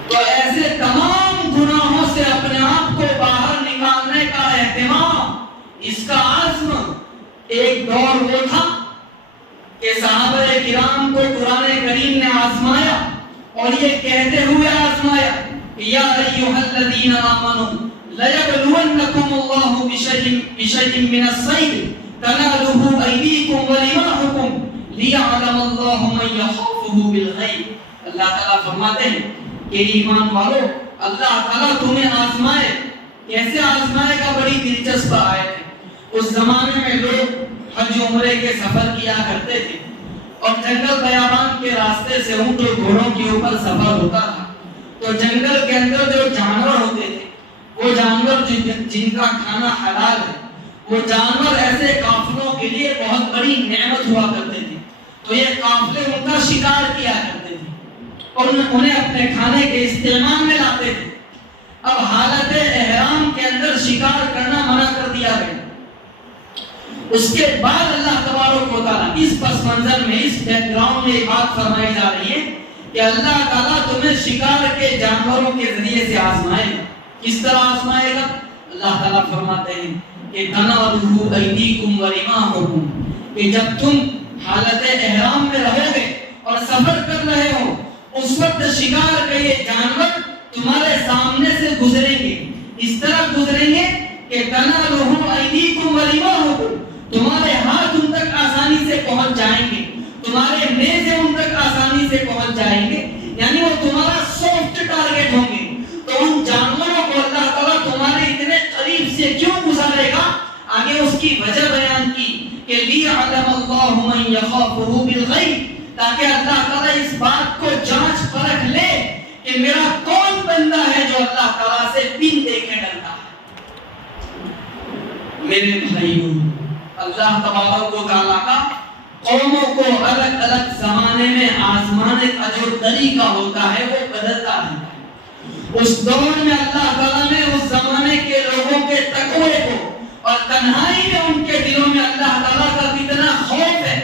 تو ایسے تمام گناہوں سے اپنے آپ کو باہر نکالنے کا اہتمام، اس کا عزم، ایک دور وہ تھا کہ صحابہ کرام کو قرآن کریم نے آزمایا، اور یہ کہتے ہوئے آزمایا کہ یا ایھا الذین آمنوا لَيَبْلُوَنَّكُمُ اللَّهُ بِشَيْءٍ مِّنَ الصَّيْدِ تَنَالُهُ أَيْدِيكُمْ وَرِمَاحُكُمْ لِيَعْلَمَ اللَّهُ مَن يَخَافُهُ بِالْغَيْبِ۔ اللہ تعالیٰ فرماتے ہیں کہ ایمان والو، اللہ تعالیٰ تمہیں آزمائے۔ کیسے آزمائے گا؟ بڑی دلچسپ آیت ہے۔ اس زمانے میں لوگ حج عمرے کے سفر کیا کرتے تھے، اور جنگل بیابان کے راستے سے اونٹ اور گھوڑوں کے اوپر سفر ہوتا تھا، تو جنگل کے اندر جو جانور ہوتے تھے، وہ جانور جن کا کھانا حلال ہے، وہ جانور ایسے قافلوں کے لیے بہت بڑی نعمت ہوا کرتے تھے، تو یہ قافلے ان کا شکار کیا کرتے تھے اور انہیں اپنے کھانے کے استعمال میں لاتے تھے۔ اب حالت احرام کے اندر شکار کرنا منع کر دیا گیا۔ اس کے بعد اللہ تبارک و تعالیٰ اس پس منظر میں، اس بیک گراؤنڈ میں بات فرمائی جا رہی ہے کہ اللہ تعالیٰ تمہیں شکار کے جانوروں کے ذریعے سے آزمائے گا۔ کس طرح آزمائے گا؟ اللہ تعالیٰ فرماتے ہیں کہ تَنَالُهُ أَيْدِيكُمْ وَرِمَاحُكُمْ، کہ جب تم حالت احرام میں رہو گے اور سفر کر رہے ہو، اس وقت شکار کے یہ جانور تمہارے سامنے سے گزریں گے، اس طرح گزریں گے کہ تَنَالُهُ أَيْدِيكُمْ وَرِمَاحُكُمْ، تمہارے ہاتھ ان تک آسانی سے پہنچ جائیں گے، تمہارے نیزے ان تک آسانی سے پہنچ جائیں گے، یعنی وہ تمہارا سافٹ ٹارگٹ ہوں گے۔ تو ان جانوروں کو اللہ تعالیٰ تمہارے اتنے قریب سے کیوں گزارے گا؟ آگے اس کی وجہ بیان کی کہ لِيَعْلَمَ اللَّهُ مَن يَخَافُهُ بِالْغَيْبِ، تاکہ اللہ تعالیٰ اس بات کو جانچ پرکھ لے کہ میرا کون بندہ ہے جو اللہ تعالیٰ سے بن دیکھے ڈرتا ہے۔ میرے بھائیوں، اللہ تبارک و تعالیٰ کا قوموں کو الگ الگ زمانے میں آزمانے کا جو طریقہ ہوتا ہے وہ بدلتا رہتا ہے۔ اس دور میں اللہ تعالیٰ نے اس زمانے کے لوگوں کے تقوی کو اور تنہائی میں ان کے دلوں میں اللہ تعالیٰ کا کتنا خوف ہے،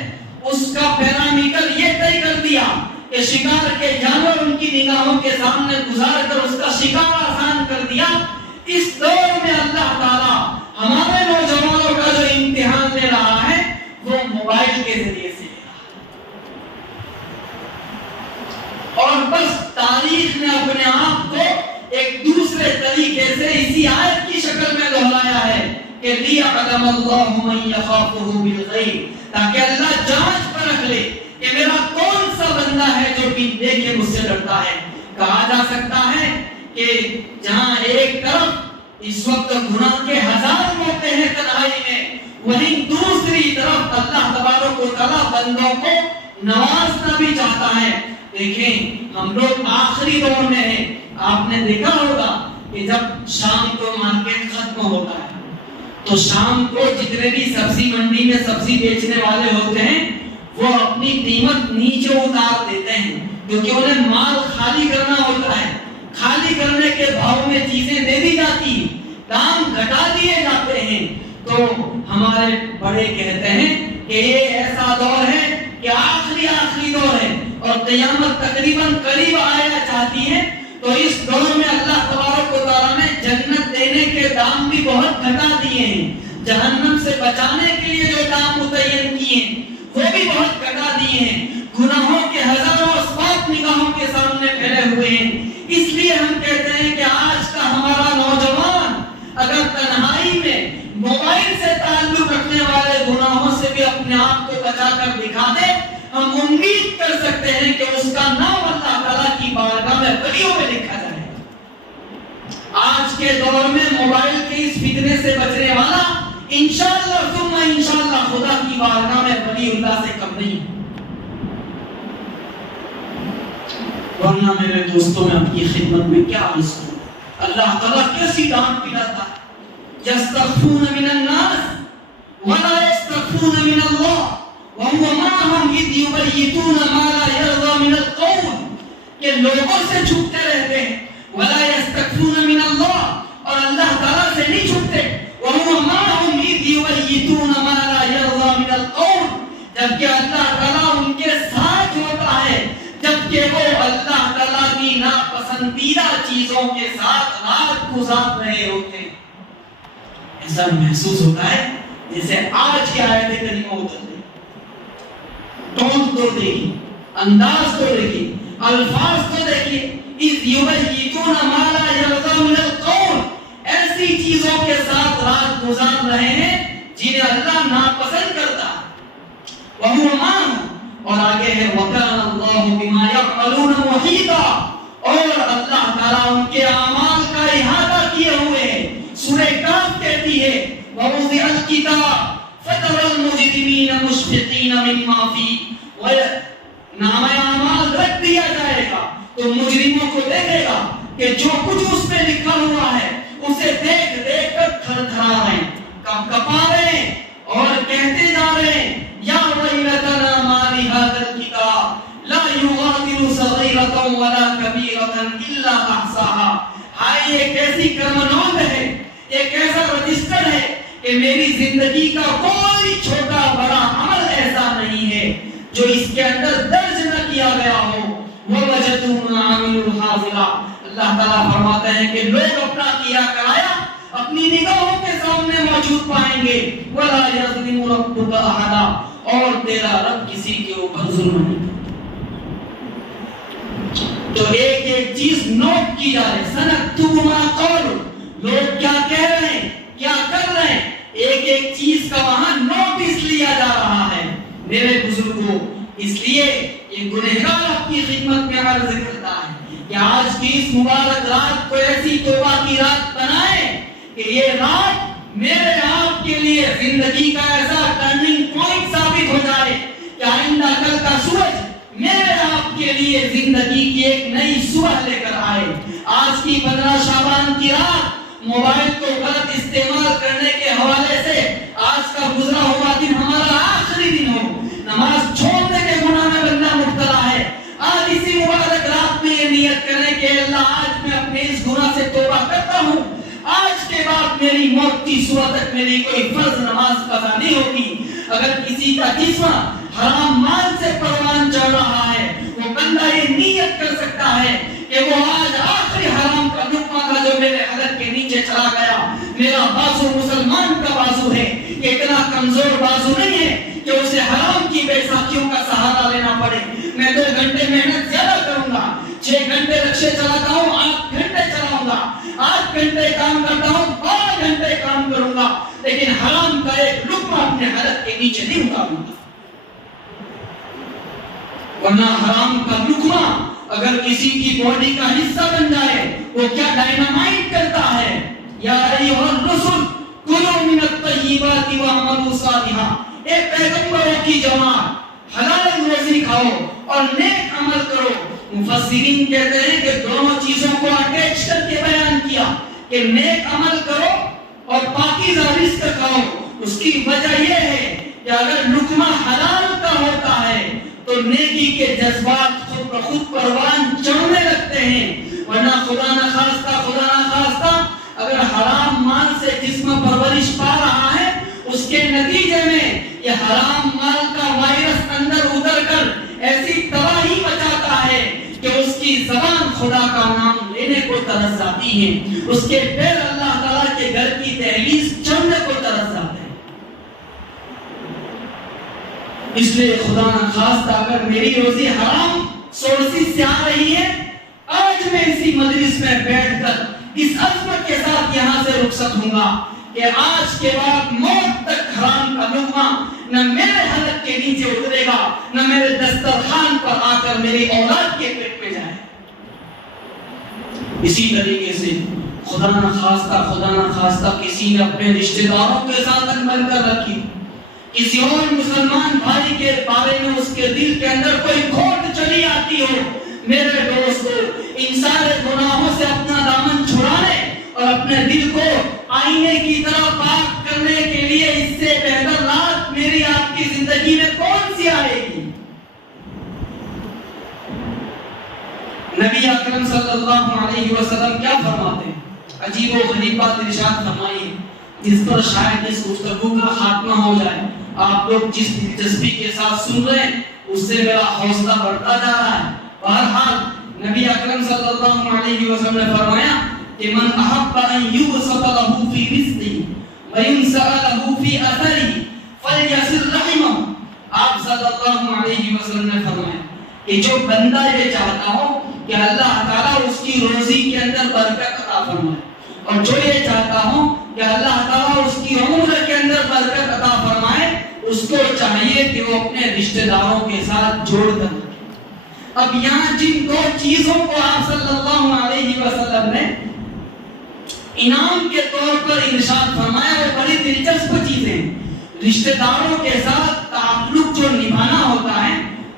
اس کا پیرامیٹر یہ طے کر دیا کہ شکار کے جانور ان کی نگاہوں کے سامنے گزار کر اس کا شکار آسان کر دیا۔ اس دور میں اللہ تعالیٰ ہمارے نوجوانوں کا جو امتحان لے رہا ہے وہ موبائل کے ذریعے سے، اور بس تاریخ نے اپنے آپ کو ایک دوسرے طریقے سے اسی آیت کی شکل میں دہرایا ہے کہ لِيَعْلَمَ اللَّهُ مَن يَخَافُهُ بِالْغَيْبِ، تاکہ اللہ جانچ پرکھ لے کہ میرا کون سا بندہ ہے جو بن دیکھے مجھ سے ڈرتا ہے۔ کہا جا سکتا ہے کہ جہاں ایک طرف اس وقت گناہ کے ہزار موقع ہیں تنہائی میں، وہیں دوسری طرف اللہ تبارک و تعالیٰ بندوں کو نوازنا بھی چاہتا ہے۔ دیکھیں، ہم لوگ آخری دور میں ہیں۔ آپ نے دیکھا ہوگا کہ جب شام کو مارکیٹ ختم ہوتا ہے تو شام کو جتنے بھی سبزی منڈی میں سبزی بیچنے والے ہوتے ہیں وہ اپنی قیمت نیچے اتار دیتے ہیں، کیونکہ انہیں مال خالی کرنا ہوتا ہے۔ خالی کرنے کے بھاؤ میں چیزیں دے دی جاتی ہیں، دام گھٹا دیے جاتے ہیں۔ تو ہمارے بڑے کہتے ہیں کہ یہ ایسا دور ہے کہ آخری دور ہے اور قیامت تقریباً قریب آیا چاہتی ہے، تو اس دور میں اللہ تبارک و تعالیٰ نے جنت دینے کے دام بھی بہت گھٹا دیے ہیں، جہنم سے بچانے کے لیے جو دام متعین کیے ہیں وہ بھی بہت گھٹا دیے ہیں، گناہوں کے ہزاروں اسباب نگاہوں کے سامنے پھیلے ہوئے ہیں۔ اس لیے ہم کہتے ہیں کہ آج کا ہمارا نوجوان اگر تنہائی میں موبائل سے تعلق رکھنے والے گناہوں سے بھی اپنے آپ کو بچا کر دکھا دے، ہم امید کر سکتے ہیں کہ اس کا نام اللہ تعالیٰ کی بارگاہ میں ولیوں میں لکھا جائے گا۔ آج کے دور میں موبائل کے اس فتنے سے بچنے والا انشاءاللہ ثم انشاءاللہ خدا کی بارگاہ میں ولی اللہ سے کم نہیں۔ ورنہ میرے دوستوں میں اپنی خدمت میں کیا عرض کروں، اللہ تعالیٰ کیسی ڈانٹ پلاتا ہے، یستخفون من الناس ولا یستخفون من اللہ وهو معهم اذ یبیتون ما لا یرضى من القول، کہ لوگوں سے چھپتے رہتے ہیں، ولا یستخفون من اللہ، اور اللہ تعالیٰ سے نہیں چھپتے، وهو معهم اذ یبیتون ما لا یرضى من القول، جبکہ اللہ تعالیٰ ان کے ساتھ ہوتا ہے جبکہ وہ اللہ تعالیٰ کی ناپسندیدہ چیزوں کے ساتھ رات گزار رہے ہوتے ہیں۔ ایسا محسوس ہوتا ہے جیسے آج کی آیت کریمہ اتر گئی، ٹون تو دیکھیے، انداز تو دیکھیے، الفاظ تو دیکھیے، اذ یبیتون ما لا یرضى من القول، ایسی چیزوں کے ساتھ رات گزار رہے ہیں جنہیں اللہ ناپسند کرتا ہے۔ وَهُوَ مَعَهُمْ، اور آگے ہے وَكَانَ اللَّهُ بِمَا يَعْمَلُونَ مُحِيطًا، اور اللہ تعالیٰ ان کے اعمال کا احاطہ کیے ہوئے ہے۔ سورہ کاف کہتی ہے وَوُضِعَ الْكِتَابُ فَتَرَى الْمُجْرِمِينَ مُشْفِقِينَ مِمَّا فِيهِ، نامہ اعمال رکھ دیا جائے گا تو مجرموں کو دیکھے گا کہ جو کچھ اس میں لکھا ہوا ہے اسے دیکھ دیکھ کر تھر تھرا رہے ہیں، کپ کپا رہے ہیں اور کہتے جا رہے ہیں یا ویلتنا ما لهذا الكتاب لا یغادر صغیرۃ ولا کبیرۃ الا احصاها، ہائے یہ کیسی کرمنوند ہے، یہ کیسا رجسٹر ہے کہ میری زندگی کا کوئی چھوٹا بڑا عمل ایسا نہیں ہے جو اس کے اندر درج نہ کیا گیا ہو۔ وَوَجَدُوا مَا عَمِلُوا حَاضِرًا، اللہ تعالیٰ فرماتے ہیں کہ لوگ اپنا کیا کرایا اپنی نگاہوں کے سامنے موجود پائیں گے۔ وَلَا يَظْلِمُ رَبُّكَ أَحَدًا، اور تیرا رب کسی کے اوپر ظلم نہیں کرتا۔ تو ایک ایک چیز نوٹ کی جائے، سَنَكْتُبُ مَا قَالُوا، لوگ کیا کہہ رہے ہیں کیا کر رہے ہیں، ایک ایک چیز کا وہاں نوٹس لیا جا رہا ہے۔ میرے بزرگوں، اس لیے یہ گنہگار اپنی خدمت میں عرض کرتا ہے کہ آج کی اس مبارک رات کو ایسی توبہ کی رات بنائیں کہ یہ رات میرے آپ کے لیے زندگی کا ایسا ٹرننگ پوائنٹ ثابت ہو جائے کہ آئندہ کل کا سورج میرے آپ کے لیے زندگی کی ایک نئی صبح لے کر آئے۔ آج کی 15 شعبان کی رات موبائل کو غلط استعمال کرنے کے حوالے سے آج کا گزرا ہوا دن ہمارا آخری دن ہو، نماز چھوڑنے کے گناہ میں بندہ مبتلا ہے۔ آج اسی مبارک رات میں یہ نیت کریں کہ اللہ آج میں اپنے اس گناہ سے توبہ کرتا ہوں، آج کے بعد میری موت کی صورت تک میری کوئی فرض نماز قضا نہیں ہوگی۔ اگر کسی کا جسم حرام مال سے پروان چڑھ رہا ہے، وہ بندہ یہ نیت کر سکتا ہے کہ وہ آج آخری حرام کا لقمہ تھا جو میرے حلق کے نیچے چلا گیا، میرا بازو مسلمان کا بازو ہے، یہ اتنا کمزور بازو نہیں ہے کہ اسے حرام کی بے ساکھیوں کا سہارا لینا پڑے۔ میں 2 گھنٹے محنت زیادہ کروں گا، 6 گھنٹے رکشے چلاتا ہوں 8 گھنٹے چلاؤں گا، 8 گھنٹے کام کرتا ہوں 12 گھنٹے کام کروں گا، لیکن حرام کا ایک لقمہ اپنے حلق کے نیچے نہیں اتاروں گا۔ ورنہ حرام کا لقمہ اگر کسی کی باڈی کا حصہ بن جائے وہ کیا ڈائنامائٹ کرتا ہے۔ یا ایھا الرسل کلوا من الطیبات واعملوا صالحا، اے پیغمبروں کی جماعت حلال روزی کھاؤ اور نیک عمل کرو۔ مفسرین کہتے ہیں کہ دونوں چیزوں کو اٹیچ کر کے بیان کیا کہ نیک عمل کرو اور پاکیزہ رزق کھاؤ۔ اس کی وجہ یہ ہے کہ اگر لقمہ حلال کا ہوتا ہے تو نیکی کے جذبات خود بخود پروان چڑھنے لگتے ہیں، ورنہ خدا نہ خواستہ اگر حرام مال سے جسم پرورش پا رہا ہے اس کے نتیجے میں یہ حرام مال ایسی تباہی مچاتا ہے کہ اس کی زبان خدا کا نام لینے کو ترس جاتی ہے، اس کے پیر اللہ تعالیٰ کے گھر کی دہلیز چڑھنے کو ترس جاتے ہیں۔ اس لیے خدا نہ خواستہ اگر میری روزی حرام سورسز سے آ رہی ہے، آج میں اسی مجلس میں بیٹھ کر اس عظمت کے ساتھ یہاں سے رخصت ہوں گا کہ آج کے بعد موت تک حرام کا لقمہ نہ میرے حلق کے نیچے اترے گا، نہ میرے دسترخوان پر آ کر میری اولاد کے پیٹ میں جائے۔ اسی طریقے سے خدا نہ خواستہ کسی نے اپنے رشتہ داروں کے ساتھ بن کر رکھی، کسی اور مسلمان بھائی کے بارے میں اس کے دل کے اندر کوئی کھوٹ چلی آتی ہو، میرے دوستو ان سارے گناہوں سے اپنا دامن چھڑانے اور اپنے دل کو آئینے کی طرح پاک کرنے کے لیے اس سے بہتر رات میری آپ کی زندگی میں کون سی آئے گی؟ نبی اکرم صلی اللہ علیہ وسلم کیا فرماتے ہیں؟ عجیب و غریب بات ارشاد فرمائی جس پر شاید اس گفتگو کا خاتمہ ہو جائے۔ آپ لوگ جس دلچسپی کے ساتھ سن رہے ہیں اس سے میرا حوصلہ بڑھتا جا رہا ہے۔ بہرحال نبی اکرم صلی اللہ علیہ وسلم نے فرمایا کہ من احب ان یبسط له فی رزقه وینسأ له فی اثره فلیصل رحمه۔ آپ صلی اللہ علیہ وسلم نے فرمایا کہ جو بندہ یہ چاہتا ہو کہ اللہ تعالیٰ اس کی روزی کے اندر برکت عطا فرمائے، اور جو یہ چاہتا ہو کہ اللہ تعالیٰ اس کی عمر کے اندر برکت عطا فرمائے، اس کو چاہیے کہ وہ اپنے رشتہ داروں کے ساتھ جوڑ کر رکھے۔ اب یہاں جن دو چیزوں کو آپ صلی اللہ علیہ وسلم نے انعام کے طور پر ارشاد فرمایا وہ بڑی دلچسپ چیزیں ہیں۔ رشتہ داروں کے ساتھ تعلق جو نبھانا ہوتا ہے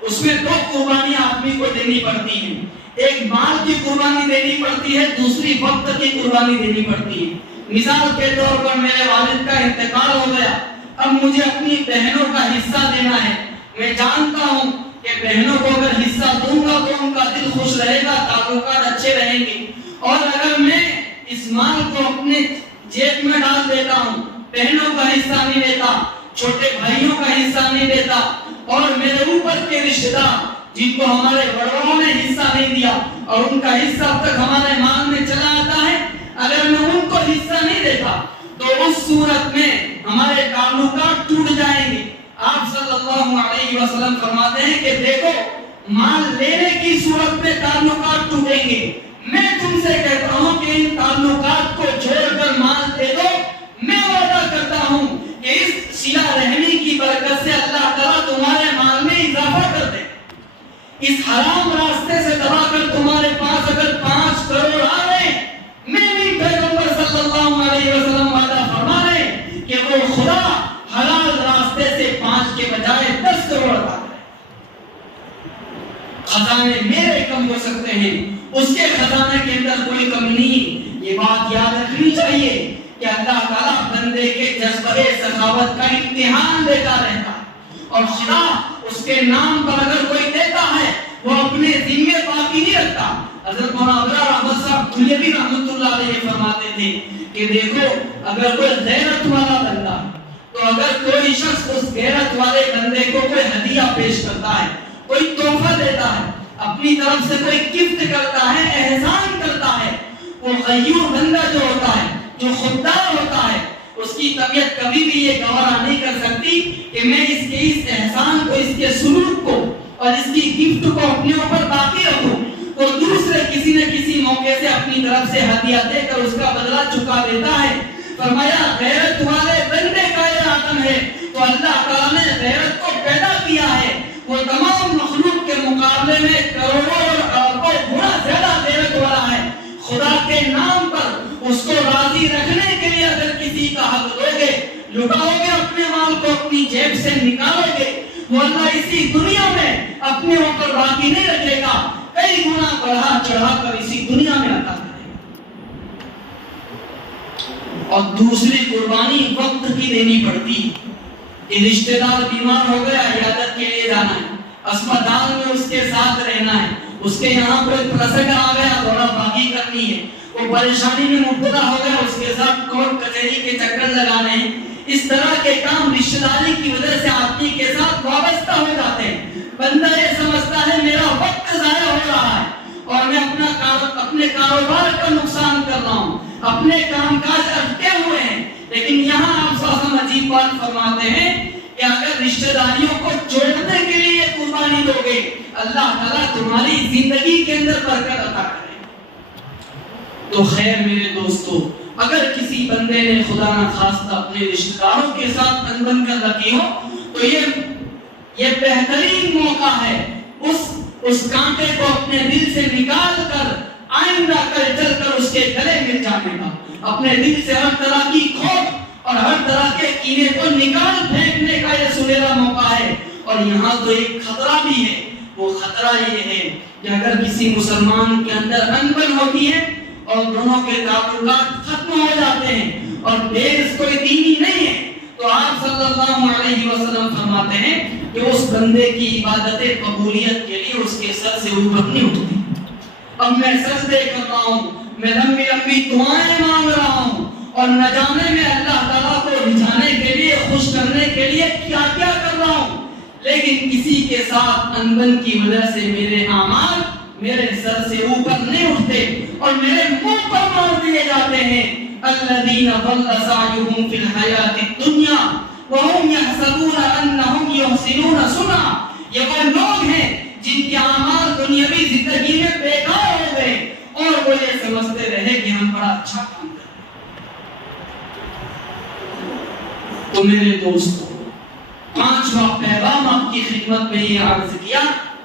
اس میں دو قربانی آدمی کو دینی پڑتی ہیں، ایک مال کی قربانی دینی پڑتی ہے، دوسری وقت کی قربانی دینی پڑتی ہے۔ مثال کے طور پر میرے والد کا انتقال ہو گیا، اب مجھے اپنی بہنوں کا حصہ دینا ہے۔ میں جانتا ہوں کہ بہنوں کو اگر حصہ دوں گا تو ان کا دل خوش رہے گا، تعلقات اچھے رہیں گے، اور اگر میں اس مال کو اپنے جیب میں ڈال دیتا ہوں، بہنوں کا حصہ نہیں دیتا، چھوٹے بھائیوں کا حصہ نہیں دیتا، اور میرے اوپر کے رشتہ دار جن کو ہمارے بڑوں نے حصہ نہیں دیا اور ان کا حصہ اب تک ہمارے مال میں چلا آتا ہے، اگر میں ان کو حصہ نہیں دیتا تو اس صورت میں ہمارے تعلقات ٹوٹ جائیں گے۔ آپ صلی اللہ علیہ وسلم فرماتے ہیں کہ دیکھو مال لینے کی صورت میں تعلقات ٹوٹیں گے، میں تم سے کہتا ہوں کہ ان تعلقات کو چھوڑ کر مال دے دو، میں وعدہ کرتا ہوں کہ اس صلہ رحمی کی برکت سے اللہ تعالیٰ تمہارے مال میں اضافہ کر دے۔ اس حرام راستے سے دبا کر تمہارے پاس اگر 5 کروڑ آ رہے، میں بھی پیغمبر صلی اللہ علیہ وسلم وعدہ فرما رہے کہ وہ خدا حلال راستے سے 5 کے بجائے 10 کروڑ عطا کرے۔ خزانے میرے کم ہو سکتے ہیں، اس کے خزانے کے اندر کوئی کمی نہیں۔ یہ بات یاد رکھنی چاہیے کہ اللہ تعالیٰ بندے کے جذبہ سخاوت کا امتحان لیتا رہتا ہے، اور خدا اس کے نام پر اگر کوئی دیتا ہے وہ اپنے ذمے باقی نہیں رکھتا۔ حضرت مولانا احمد صاحب دھلیوی رحمۃ اللہ علیہ فرماتے تھے کہ دیکھو اگر کوئی غیرت والا بندہ تو اگر کوئی شخص اس غیرت والے بندے کو کوئی ہدیہ پیش کرتا ہے، کوئی تحفہ دیتا ہے، اپنی طرف سے کوئی گفٹ کرتا ہے، احسان کرتا ہے، وہ غیور بندہ جو ہوتا ہے، جو خوددار ہوتا ہے، اس کی طبیعت کبھی بھی یہ گوارا نہیں کر سکتی کہ میں اس کے اس احسان کو، اس کے سلوک کو اور اس کی گفٹ کو اپنے اوپر باقی رکھوں۔ تو دوسرے کسی نہ کسی موقع سے اپنی طرف سے ہدیہ دے کر اس کا بدلہ چکا دیتا ہے۔ فرمایا غیرت والے بندے کا یہ عالم ہے، تو اللہ تعالیٰ نے غیرت کو پیدا کیا ہے، وہ تمام مخلوق کے مقابلے میں کروڑوں اور اربوں گنا زیادہ غیرت والا ہے۔ خدا کے نام پر اس کو راضی رکھنے کے لیے اگر کسی کا حق دو گے، لٹاؤ گے اپنے مال کو، اپنی جیب سے نکالو گے، وہ اللہ اسی دنیا میں اپنے اوپر باقی نہیں رکھے گا، کئی گنا بڑھا چڑھا کر اسی دنیا میں عطا کرے گا۔ اور دوسری قربانی وقت کی دینی پڑتی ہے کہ رشتہ دار بیمار ہو گیا، عیادت کے لیے جانا ہے، اسپتال میں اس کے ساتھ رہنا ہے، اس کے یہاں کوئی پرسنگ آ گیا، دوڑا بھاگی کرنی ہے، وہ پریشانی میں مبتلا ہو گیا، اس کے ساتھ کورٹ کچہری کے چکر لگانے ہیں۔ اس طرح کے کام رشتہ داری کی وجہ سے آدمی کے ساتھ وابستہ ہو جاتے ہیں۔ بندہ یہ سمجھتا ہے میرا وقت ضائع ہو رہا ہے اور میں اپنے کاروبار کا نقصان کر رہا ہوں، اپنے کام کاج اٹکے ہوئے ہیں۔ لیکن یہاں آپ صلی اللہ علیہ وسلم عجیب بات فرماتے ہیں کہ اگر رشتہ داریوں کو جوڑنے کے لیے قربانی دو گے، اللہ تعالیٰ تمہاری زندگی کے اندر برکت عطا کرے۔ تو خیر میرے دوستو، اگر کسی بندے نے خدا نخواستہ اپنے رشتہ داروں کے ساتھ انبن کر رکھی ہو تو یہ بہترین موقع ہے اس کانٹے کو اپنے دل سے نکال کر آئندہ کل چل کر اس کے گلے مل جانے کا، اپنے دل سے ہر طرح کی کھوٹ اور ہر طرح کے کینے کو نکال پھینکنے کا یہ سنہرا موقع ہے۔ اور یہاں تو ایک خطرہ بھی ہے، وہ خطرہ یہ ہے کہ اگر کسی مسلمان کے اندر انبن ہوتی ہے اور دونوں کے تعلقات ختم ہو جاتے ہیں اور دیس کوئی دینی نہیں ہے، تو آپ صلی اللہ علیہ وسلم فرماتے ہیں کہ اس بندے کی عبادت قبولیت کے لیے اس کے سر سے اوپر نہیں اٹھتی۔ اب میں سجدے کر رہا ہوں، میں لمبی لمبی دعائیں مانگ رہا ہوں اور نہ جانے میں اللہ تعالیٰ کو رجھانے کے لیے، خوش کرنے کے لیے کیا کیا کر رہا ہوں، لیکن کسی کے ساتھ انبن کی وجہ سے میرے اعمال میرے سر سے اوپر نہیں اٹھتے اور میرے منہ پر مار دیے جاتے ہیں۔ الذین ضل سعیہم فی الحیاۃ الدنیا وہم یحسبون انہم یحسنون صنعا، یہ وہ لوگ ہیں جن کے اعمال دنیاوی زندگی میں بیکار ہو گئے اور وہ یہ سمجھتے رہے کہ ہم بڑا اچھا کام کر رہے ہیں۔ تو میرے دوستو، پانچواں پیغام آپ کی خدمت میں یہ عرض کیا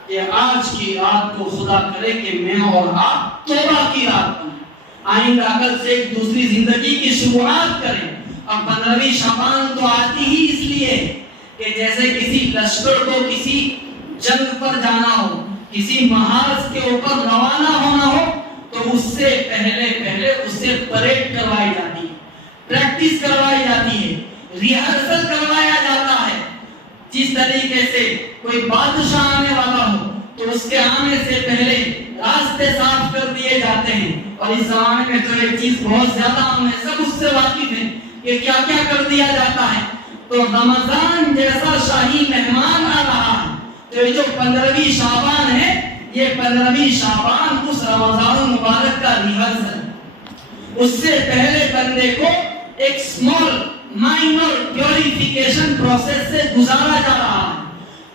کہ آج کی رات کو خدا کرے کہ میں اور آپ توبہ کی رات بنیں، آئندہ کل سے ایک دوسری زندگی کی شروعات کریں۔ اور 15ویں شعبان تو آتی ہی اس لیے کہ جیسے کسی لشکر کو کسی جنگ پر جانا ہو، کسی محاذ کے اوپر روانہ ہونا ہو تو اس سے پہلے اس سے پریڈ کروائی جاتی ہے، پریکٹس کروائی جاتی ہے، ریہرسل کروایا جاتا ہے۔ جس طریقے سے کوئی بادشاہ آنے والا ہو تو اس کے آنے سے پہلے راستے صاف کر دیے جاتے ہیں، اور اس زمانے میں تو ایک چیز بہت زیادہ عام ہے، سب اس سے واقف ہیں کہ کیا کیا کر دیا جاتا ہے۔ تو رمضان جیسا شاہی مہمان آ رہا ہے، تو یہ جو 15ویں شعبان ہے، یہ 15ویں شعبان اس رمضان المبارک کا ریہرسل، اس سے پہلے بندے کو ایک اسمال مائنر پیوریفیکیشن پروسیس سے گزارا جا رہا ہے،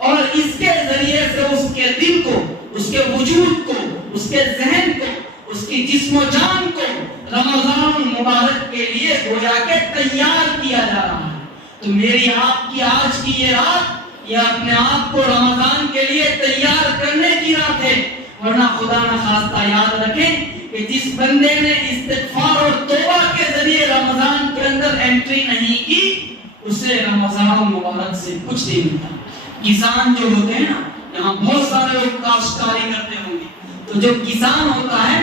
اور اس کے ذریعے سے اس کے دل کو، اس کے وجود کو، اس کے ذہن کو، اس کی جسم و جان کو رمضان المبارک کے لیے گویا کے تیار کیا جا رہا ہے۔ تو میری آپ کی آج کی یہ رات، یہ اپنے آپ کو رمضان کے لیے تیار کرنے کی رات ہے، ورنہ خدا نخواستہ یاد رکھیں کہ جس بندے نے استغفار اور توبہ کے ذریعے رمضان کے اندر انٹری نہیں کی، اسے رمضان المبارک سے کچھ نہیں ملتا۔ کسان جو ہوتے ہیں نا، یہاں بہت سارے لوگ کاشتکاری کرتے ہوں گے، تو جو کسان ہوتا ہے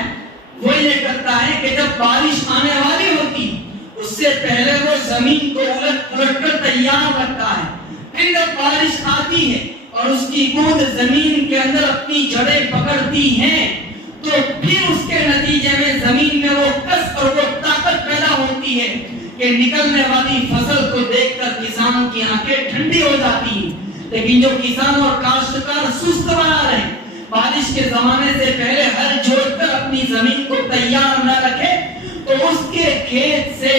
وہ یہ کرتا ہے کہ جب بارش آنے والی ہوتی اس سے پہلے وہ زمین کو الٹ پلٹ کر تیار رکھتا ہے، پھر جب بارش آتی ہے اور اس کی بوند زمین کے اندر اپنی جڑیں پکڑتی ہیں تو پھر اس کے نتیجے میں زمین میں وہ کس اور وہ طاقت پیدا ہوتی ہے کہ نکلنے والی فصل کو دیکھ کر کسان کی آنکھیں ٹھنڈی ہو جاتی ہیں۔ لیکن جو کسان اور کاشتکار سست بنا رہے، بارش کے زمانے سے پہلے ہل جوڑ کر اپنی زمین کو تیار نہ رکھے تو اس کے کھیت سے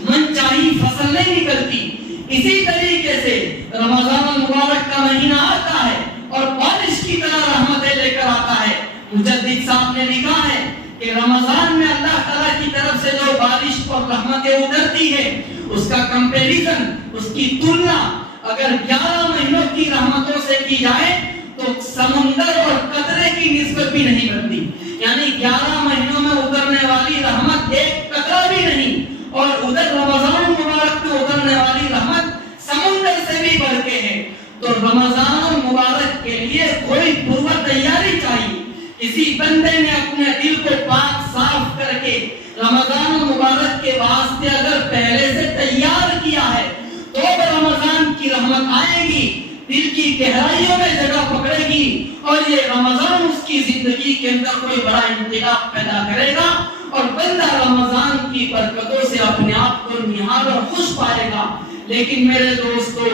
من چاہی فصل نہیں نکلتی۔ اسی طریقے سے رمضان المبارک کا مہینہ آتا ہے اور بارش کی طرح رحمتیں لے کر آتا ہے۔ مجدد صاحب نے لکھا ہے کہ رمضان میں اللہ تعالیٰ کی طرف سے جو بارش اور رحمتیں اترتی ہے اس کا کمپیریزن، اس کی تلنا اگر 11 مہینوں کی رحمتوں سے کی جائے تو سمندر اور قطرے کی نسبت بھی نہیں بنتی، یعنی 11 مہینوں میں اترنے والی رحمت ایک قطرہ بھی نہیں، اور ادھر رمضان مبارک میں اترنے والی رحمت سمندر سے بھی بڑھ کے ہے۔ تو رمضان مبارک کے لیے کوئی پورا تیاری چاہیے۔ کسی بندے نے اپنے دل کو پاک صاف کر کے رمضان مبارک کے واسطے اگر پہلے سے تیار کیا ہے تو رمضان کی رحمت آئے گی، دل کی گہرائیوں میں جگہ پکڑے گی، اور یہ رمضان اس کی زندگی کے اندر کوئی بڑا انقلاب پیدا کرے گا، اور بندہ رمضان کی برکتوں سے اپنے آپ کو نہال اور خوش پائے گا۔ لیکن میرے دوستو،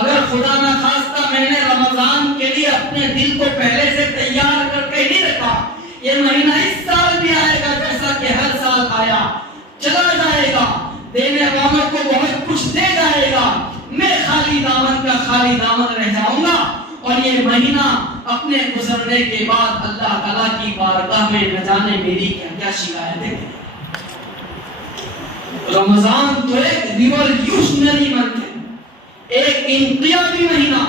اگر خدا نہ خواستہ میں نے رمضان کے لیے اپنے دل کو پہلے سے تیار کر کے نہیں رکھا، یہ مہینہ اس سال بھی آئے گا جیسا کہ ہر سال آیا، چلا جائے گا، دینے والوں کو بہت کچھ دے جائے گا، میں خالی دامن کا خالی دامن رہ جاؤں گا، اور یہ مہینہ اپنے گزرنے کے بعد اللہ تعالیٰ کی بارگاہ میں نہ جانے میری کیا کیا شکایتیں ہیں۔ رمضان تو ایک ریولیوشنری منتھ ہے، ایک انقلابی مہینہ۔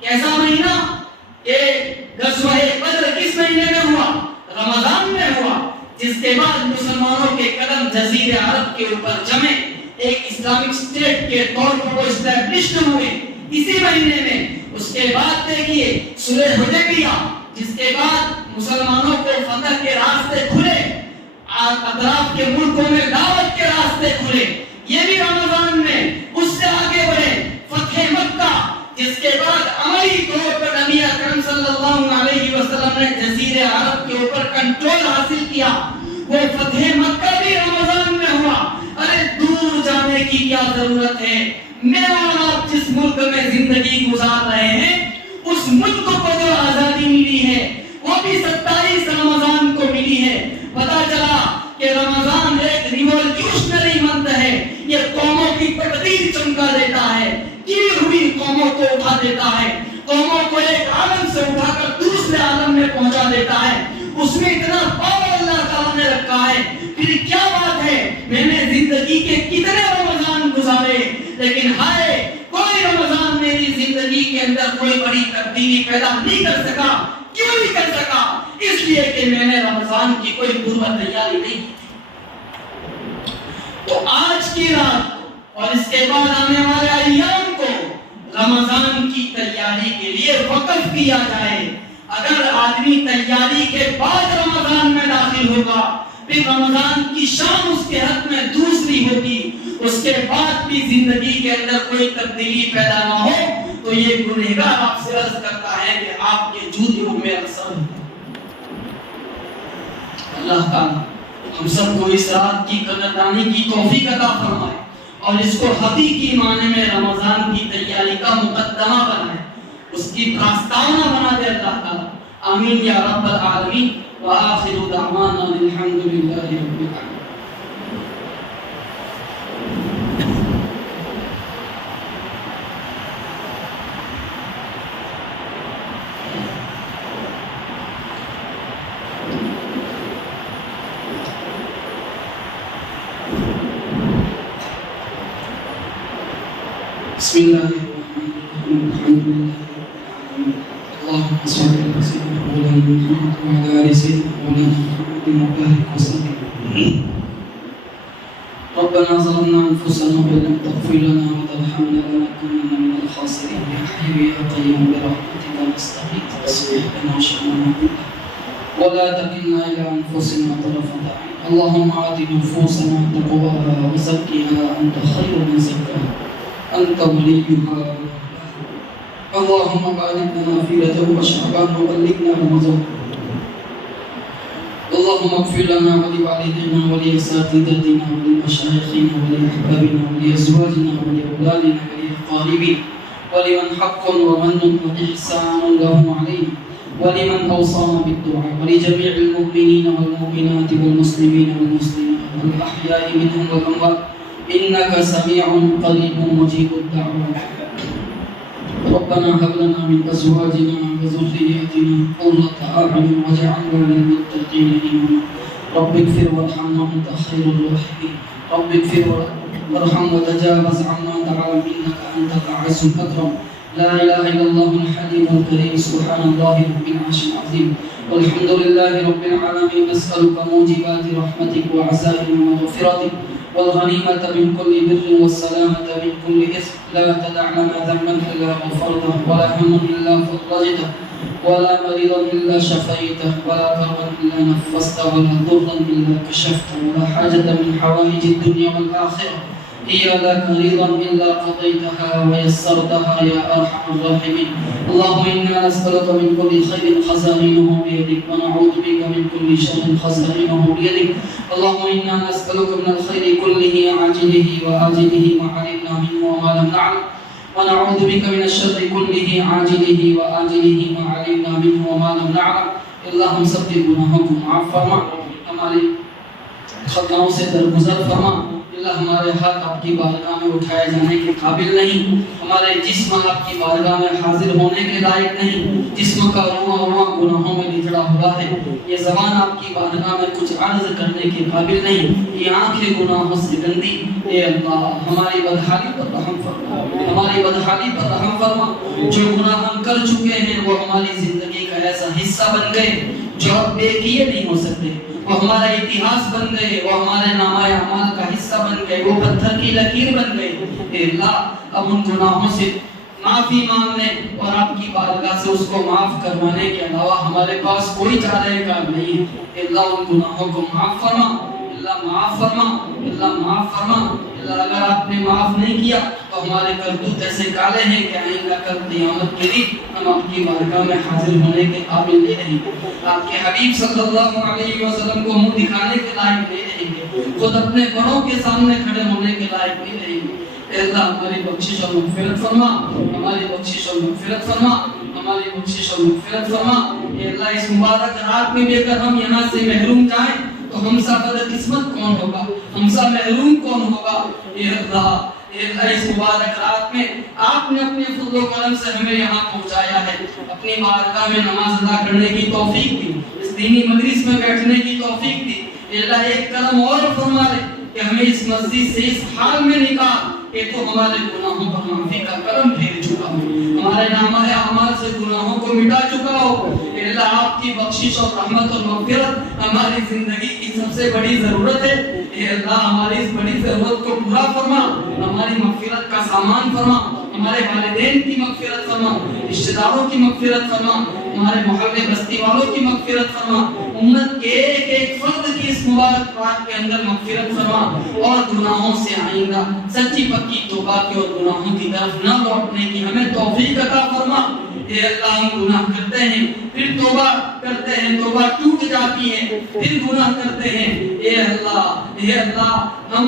کیسا مہینہ؟ کہ غزوہ بدر کس مہینے میں ہوا؟ رمضان میں ہوا، جس کے بعد مسلمانوں کے قدم جزیرے عرب کے اوپر جمے، ایک اسلامک اسٹیٹ کے طور پر وہ اسٹیبلشڈ ہوئے اسی مہینے میں۔ اس کے بعد دیکھیے صلح حدیبیہ، جس کے بعد مسلمانوں کو فتح کے راستے کھلے، اطراف کے ملکوں میں دعوت کے راستے کھلے، یہ بھی رمضان میں۔ اس سے آگے بڑھے فتح مکہ، جس کے بعد عملی طور پر نبی اکرم صلی اللہ علیہ وسلم نے جزیرے عرب کے اوپر کنٹرول حاصل کیا، وہ فتح مکہ بھی رمضان میں ہوا۔ ارے دور جانے کی کیا ضرورت ہے؟ میں اور آپ جس ملک میں زندگی گزار رہے ہیں، اس ملک کو جو آزادی ملی ہے وہ بھی 27 رمضان کو ملی ہے۔ پتا چلا کہ رمضان ایک ریولیوشنری منتھ ہے، یہ قوموں کی تقدیر چمکا دیتا ہے، گری ہوئی قوموں کو اٹھا دیتا ہے، قوموں کو ایک عالم سے اٹھا کر دوسرے عالم میں پہنچا دیتا ہے۔ اس میں اتنا پاور اللہ تعالیٰ نے رکھا ہے۔ پھر کیا بات ہے، میں نے زندگی کے کتنے رمضان گزارے، لیکن ہائے کوئی رمضان میری زندگی کے اندر کوئی بڑی تبدیلی پیدا نہیں کر سکا۔ کیوں نہیں کر سکا؟ اس لیے کہ میں نے رمضان کی کوئی پورا تیاری نہیں کی تھی۔ تو آج کی رات اور اس کے بعد آنے والے ایام کو رمضان کی تیاری کے لیے وقف کیا جائے۔ اگر آدمی تیاری کے بعد رمضان میں داخل ہوگا، پھر رمضان کی شام اس کے حق میں دوسری ہوگی، اس کے بعد بھی زندگی کے اندر کوئی تبدیلی پیدا نہ ہو، تو یہ گنہگار آپ سے عرض کرتا ہے کہ آپ کے جوتوں میں اثر ہے۔ اللہ تعالیٰ ہم سب کو اس رات کی قدردانی کی توفیق عطا فرمائے اور اس کو حقیقی معنی میں رمضان کی تیاری کا مقدمہ بنائے، اس کی پراستاونا بنا دے اللہ تعالیٰ۔ آمین یا رب العالمین۔ وآخر دعوانا الحمد للہ رب العالمین۔ بسم اللہ الرحمن الرحیم، الحمد للہ اللهم صل على سيدنا مولانا محمد وعلى آل سيدنا مولانا محمد وبارك وسلم۔ ربنا ظلمنا أنفسنا وإن لم تغفر لنا وترحمنا لنكونن من الخاسرين، يا حي يا قيوم برحمتك نستغيث أصلح لنا شأننا كله ولا تكلنا إلى أنفسنا طرفة عين، اللهم آت نفوسنا تقواها وزكها أنت خير من زكاها أنت وليها، اللهم بارك لنا في رجب وشعبان وبلغنا رمضان، اللهم اغفر لنا ولوالدينا ولأساتذتنا ولمشايخنا ولأحبابنا ولأزواجنا ولأولادنا ولأقاربنا ولمن حق ومن وإحسان لهم علينا ولمن أوصانا بالدعاء ولجميع المؤمنين والمؤمنات والمسلمين والمسلمات الأحياء منهم والأموات إنك سميع قريب مجيب الدعوات۔ ربنا هب لنا من أزواجنا وذرياتنا قرة أعين واجعلنا للمتقين إماما، رب اغفر وارحم وأنت خير الراحمين، رب اغفر وارحم وتجاوز عما تعلم إنك أنت الأعز الأكرم، لا إله إلا الله الحليم الكريم، سبحان الله رب العرش العظيم، والحمد لله رب العالمين، نسألك موجبات رحمتك وعزائم مغفرتك والغنيمة من كل بر والسلامة من كل إثم، لا تدع لنا ذنبا إلا غفرته ولا هما إلا فرجته ولا مريضا إلا شفيته ولا كربا إلا نفسته ولا ضرا إلا كشفته ولا حاجة من حوائج الدنيا والآخرة هي لك رضا إلا قضيتها ويسرتها يا أرحم الراحمين، اللهم إنا نسألك من كل خير خزائنه بيدك ونعوذ بك من كل شر خزائنه بيدك، اللهم إنا نسألك من الخير كله عاجله وآجله ما علمنا منه وما لم نعلم، ونعوذ بك من الشر كله عاجله وآجله ما علمنا منه وما لم نعلم اللہ ہم سب کے گناہوں کو معاف فرما، ہمارے خطاؤں سے درگزر فرما۔ اللہ ہمارے ہاتھ آپ کی بارگاہ میں اٹھائے جانے کے قابل نہیں، ہمارے جسم آپ کی بارگاہ میں حاضر ہونے کے لائق نہیں، جسم کا روح گناہوں میں نچڑا ہوا ہے، یہ زبان آپ کی بارگاہ میں کچھ عرض کرنے کے قابل نہیں، یہ آنکھیں گناہوں سے گندی۔ اے اللہ ہماری بدحالی پر رحم فرما، ہماری بدحالی پر رحم فرما۔ جو گناہ ہم کر چکے ہیں وہ ہماری زندگی کا ایسا حصہ بن گئے جو اب بے کیے نہیں ہو سکتے، وہ ہمارا اتہاس بن گئے، وہ ہمارے نامہ اعمال کا حصہ بن گئے، وہ پتھر کی لکیر بن گئے۔ اے اللہ اب ان گناہوں سے معافی مانگنے اور آپ کی بارگاہ سے اس کو معاف کروانے کے علاوہ ہمارے پاس کوئی چارہ کار نہیں ہے۔ اے اللہ ان گناہوں کو معاف فرما، اللہ معاف فرما، اللہ معاف فرما۔ اللہ اگر آپ نے معاف نہیں کیا تو ہمارے کرتوت ایسے کالے ہیں کہ آئندہ کل قیامت کے دن ہم آپ کی بارگاہ میں حاضر ہونے کے قابل نہیں رہیں گے، آپ کے حبیب صلی اللہ علیہ وسلم کو منہ دکھانے کے لائق نہیں رہیں گے، خود اپنے بڑوں کے سامنے کھڑے ہونے کے لائق نہیں رہیں گے۔ اے اللہ ہماری بخشش اور مغفرت فرما، ہماری بخشش اور مغفرت فرما، ہماری بخشش اور مغفرت فرما۔ اے اللہ اس مبارک رات میں بھی اگر ہم یہاں سے محروم جائیں تو ہم سا بدقسمت کون ہوگا، ہم سا محروم کون ہوگا۔ اے اللہ اس مبارک رات میں آپ نے اپنے فضل و کرم سے ہمیں یہاں پہنچایا ہے، اپنی بارگاہ میں نماز ادا کرنے کی توفیق دی، اس دینی مجلس میں بیٹھنے کی توفیق دی۔ اے اللہ ایک کرم اور فرما لے کہ ہمیں اس مسجد سے اس حال میں نکال کہ تو ہمارے گناہوں پر معافی کا کرم پھیر چکا ہو، ہمارے نامہ اعمال سے گناہوں کو مٹا چکا ہو۔ اے اللہ آپ کی بخشش اور رحمت اور مغفرت ہماری زندگی کی سب سے بڑی ضرورت ہے۔ اے اللہ ہماری اس بڑی ضرورت کو پورا فرما، ہماری مغفرت کا سامان فرما، ہمارے والدین کی مغفرت فرما، رشتہ داروں کی مغفرت فرما، ہمارے محلے بستی والوں کی مغفرت فرما، امت کے ایک ایک فرد کی اس مبارک رات کے اندر مغفرت فرما، اور گناہوں سے آئندہ سچی پکی توبہ کی اور گناہوں کی طرف نہ لوٹنے کی ہمیں توفیق عطا فرما۔ اے اللہ ہم گناہ کرتے ہیں پھر توبہ کرتے ہیں، توبہ ٹوٹ جاتی ہے، پھر گناہ کرتے ہیں۔ اے اللہ ہم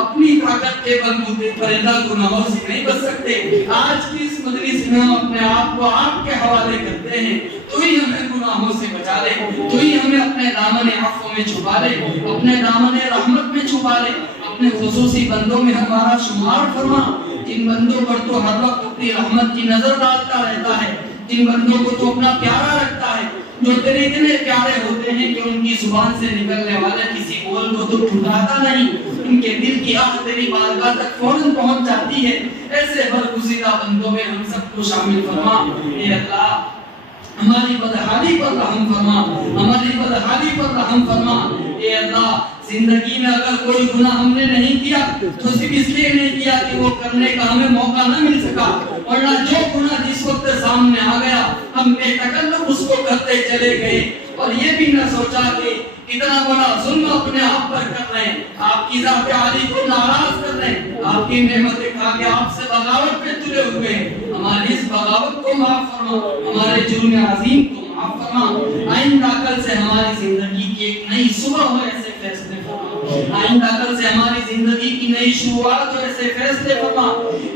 اپنی طاقت کے بلبوتے پر اللہ گناہوں سے نہیں بچ سکتے۔ آج کی اس مجلس میں ہم اپنے آپ کو آپ کے حوالے کرتے ہیں، تو ہی ہمیں گناہوں سے بچا لے، تو ہی ہمیں اپنے دامن عفو میں چھپا لے، اپنے دامن رحمت میں چھپا لے، اپنے خصوصی بندوں میں ہمارا شمار فرما، جن بندوں پر تو ہر وقت اپنی رحمت کی نظر ڈالتا رہتا ہے، جن بندوں کو تو اپنا پیارا رکھتا ہے، جو تیرے اتنے پیارے ہوتے ہیں کہ ان کی زبان سے نکلنے والے کسی بول کو تو ٹھکراتا نہیں، ان کے دل کی آہ تیری بارگاہ تک فوراً پہنچ جاتی ہے۔ ایسے برگزیدہ بندوں میں ہم سب کو شامل فرما۔ اے اللہ ہماری بدحالی پر رحم فرما، ہماری بدحالی پر رحم فرما۔ اے اللہ زندگی میں اگر کوئی گناہ ہم نے نہیں کیا تو صرف اس لیے نہیں کیا کہ وہ کرنے کا ہمیں موقع نہ مل سکا، ورنہ جو گناہ جس وقت سامنے آ گیا ہم بے تکلف اس کو کرتے چلے گئے، اور یہ بھی نہ سوچا کہ اتنا بڑا ظلم اپنے آپ پر کر رہے ہیں، آپ کی ذات عالی کو ناراض کر رہے ہیں، آپ کی نعمتیں کھا کے آپ سے بغاوت پہ تلے ہوئے ہیں۔ ہماری اس بغاوت کو معاف فرما، ہمارے جرم عظیم کو معاف فرما۔ آئندہ کل سے ہماری زندگی کی ایک نئی صبح ہو ایسے فیصلے فرما، آئندہ کل سے ہماری زندگی کی نئی شروعات ہو ایسے فیصلے فرما۔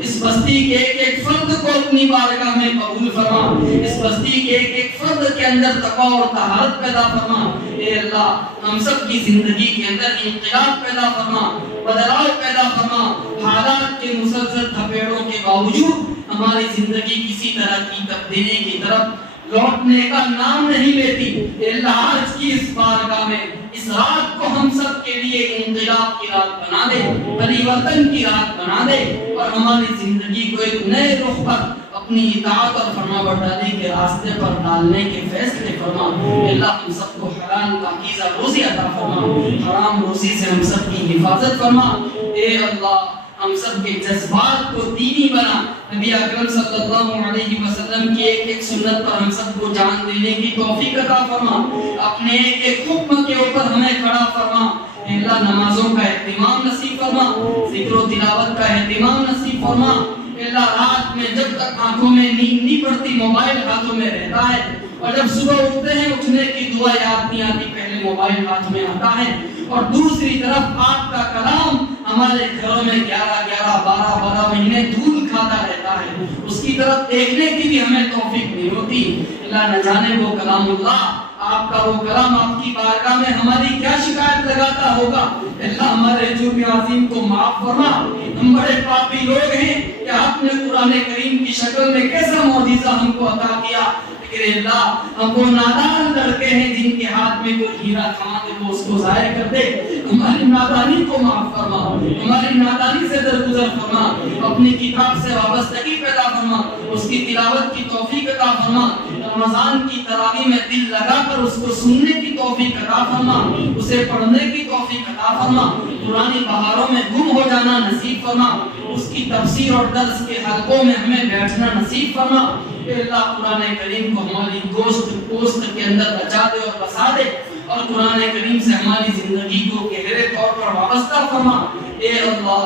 اس بستی کے ایک ایک فرد کو اپنی بارگاہ میں قبول فرما، اس بستی کے ایک ایک فرد کے اندر تقویٰ اور طہارت پیدا فرما۔ اے اللہ ہم سب کی زندگی کے اندر انقلاب پیدا فرما، بدلاؤ پیدا فرما۔ حالات کے مسلسل تھپیڑوں کے باوجود ہماری زندگی کسی طرح کی تبدیلی کی طرف لوٹنے کا نام نہیں لیتی۔ اے اللہ آج کی اس بارگاہ میں اس رات کو ہم سب کے لیے انقلاب کی رات بنا دے، پریورتن کی رات بنا دے، اور ہماری زندگی کو ایک نئے رخ پر اپنی اطاعت اور فرمانبرداری کے راستے پر ڈالنے کے فیصلے فرما۔ اے اللہ ہم سب کو حلال پاکیزہ روزی عطا فرما، حرام روزی سے ہم سب کی حفاظت فرما۔ اے اللہ ہم سب کے جذبات کو دینی بنا، نبی اکرم صلی اللہ علیہ وسلم کی ایک ایک سنت پر ہم سب کو جان دینے کی توفیق عطا فرما، اپنے ایک ایک حکم کے اوپر ہمیں کھڑا فرما۔ اے اللہ نمازوں کا اہتمام نصیب فرما، ذکر و تلاوت کا اہتمام نصیب فرما۔ اے اللہ رات میں جب تک آنکھوں میں نیند نہیں پڑتی موبائل ہاتھوں میں رہتا ہے، اور جب صبح اٹھتے ہیں اٹھنے کی دعا یاد نہیں آتی، پہلے موبائل ہاتھ میں آتا ہے، اور دوسری طرف آپ کا کلام ہمارے گھروں میں 11 12 مہینے دھول کھاتا رہتا ہے، اس کی طرف دیکھنے کی بھی ہمیں توفیق نہیں ہوتی۔ اللہ نہ جانے وہ کلام اللہ، آپ کا وہ کلام آپ کی بارگاہ میں ہماری کیا شکایت لگاتا ہوگا۔ اللہ ہمارے جرم عظیم کو معاف فرما، ہم بڑے پاپی لوگ ہیں کہ آپ نے قرآن کریم کی شکل میں کیسا معجزہ ہم کو عطا کیا، لیکن اللہ ہم وہ نادان لڑکے ہیں جن کے ہاتھ میں کوئی ہیرا تھما دے وہ اس کو ظاہر کر دے۔ ہماری نادانی کو معاف فرما، ہماری نادانی سے درگزر فرما، اپنی کتاب سے وابستگی پیدا فرما، اس کی تلاوت کی توفیق عطا فرما، رمضان کی تراویح میں دل لگا کر اس کو سننے کی توفیق عطا فرما، اسے پڑھنے کی توفیق عطا فرما، پرانی بہاروں میں گم ہو جانا نصیب فرما، اس کی تفسیر اور درس کے حلقوں میں ہمیں بیٹھنا نصیب فرما۔ اے اللہ قرآن کریم کو ہماری گوشت پوست کے اندر بچا دے اور بسا دے، اور قرآن کریم سے ہماری زندگی کو گہرے طور پر وابستہ فرما۔ اے اللہ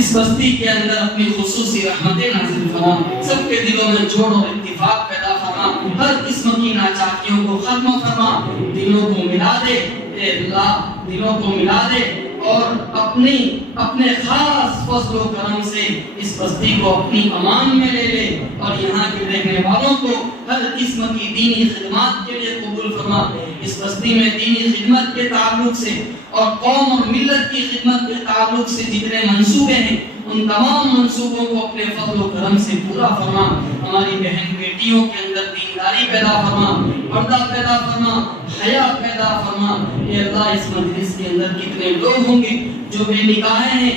اس بستی کے اندر اپنی خصوصی رحمتیں نازل فرما، سب کے دلوں میں جوڑ اور اتفاق پیدا فرما، ہر قسم کی ناچاکیوں کو ختم فرما، دلوں کو ملا دے۔ اے اللہ دلوں کو ملا دے اور اپنے خاص فضل و کرم سے اس بستی کو اپنی امان میں لے لے، اور یہاں کے رہنے والوں کو ہر قسم کی دینی خدمات کے لیے قبول فرما۔ اس بستی میں دینی خدمت کے تعلق سے اور قوم اور ملت کی خدمت کے تعلق سے جتنے منصوبے ہیں ان تمام منصوبوں کو اپنے فضل و کرم سے پورا فرما۔ ہماری بہن بیٹیوں کے اندر دینداری پیدا فرما، پردہ پیدا فرما، حیا پیدا فرما۔ اے اللہ اس مجلس کے اندر کتنے لوگ ہوں گے جو بے نکاح ہیں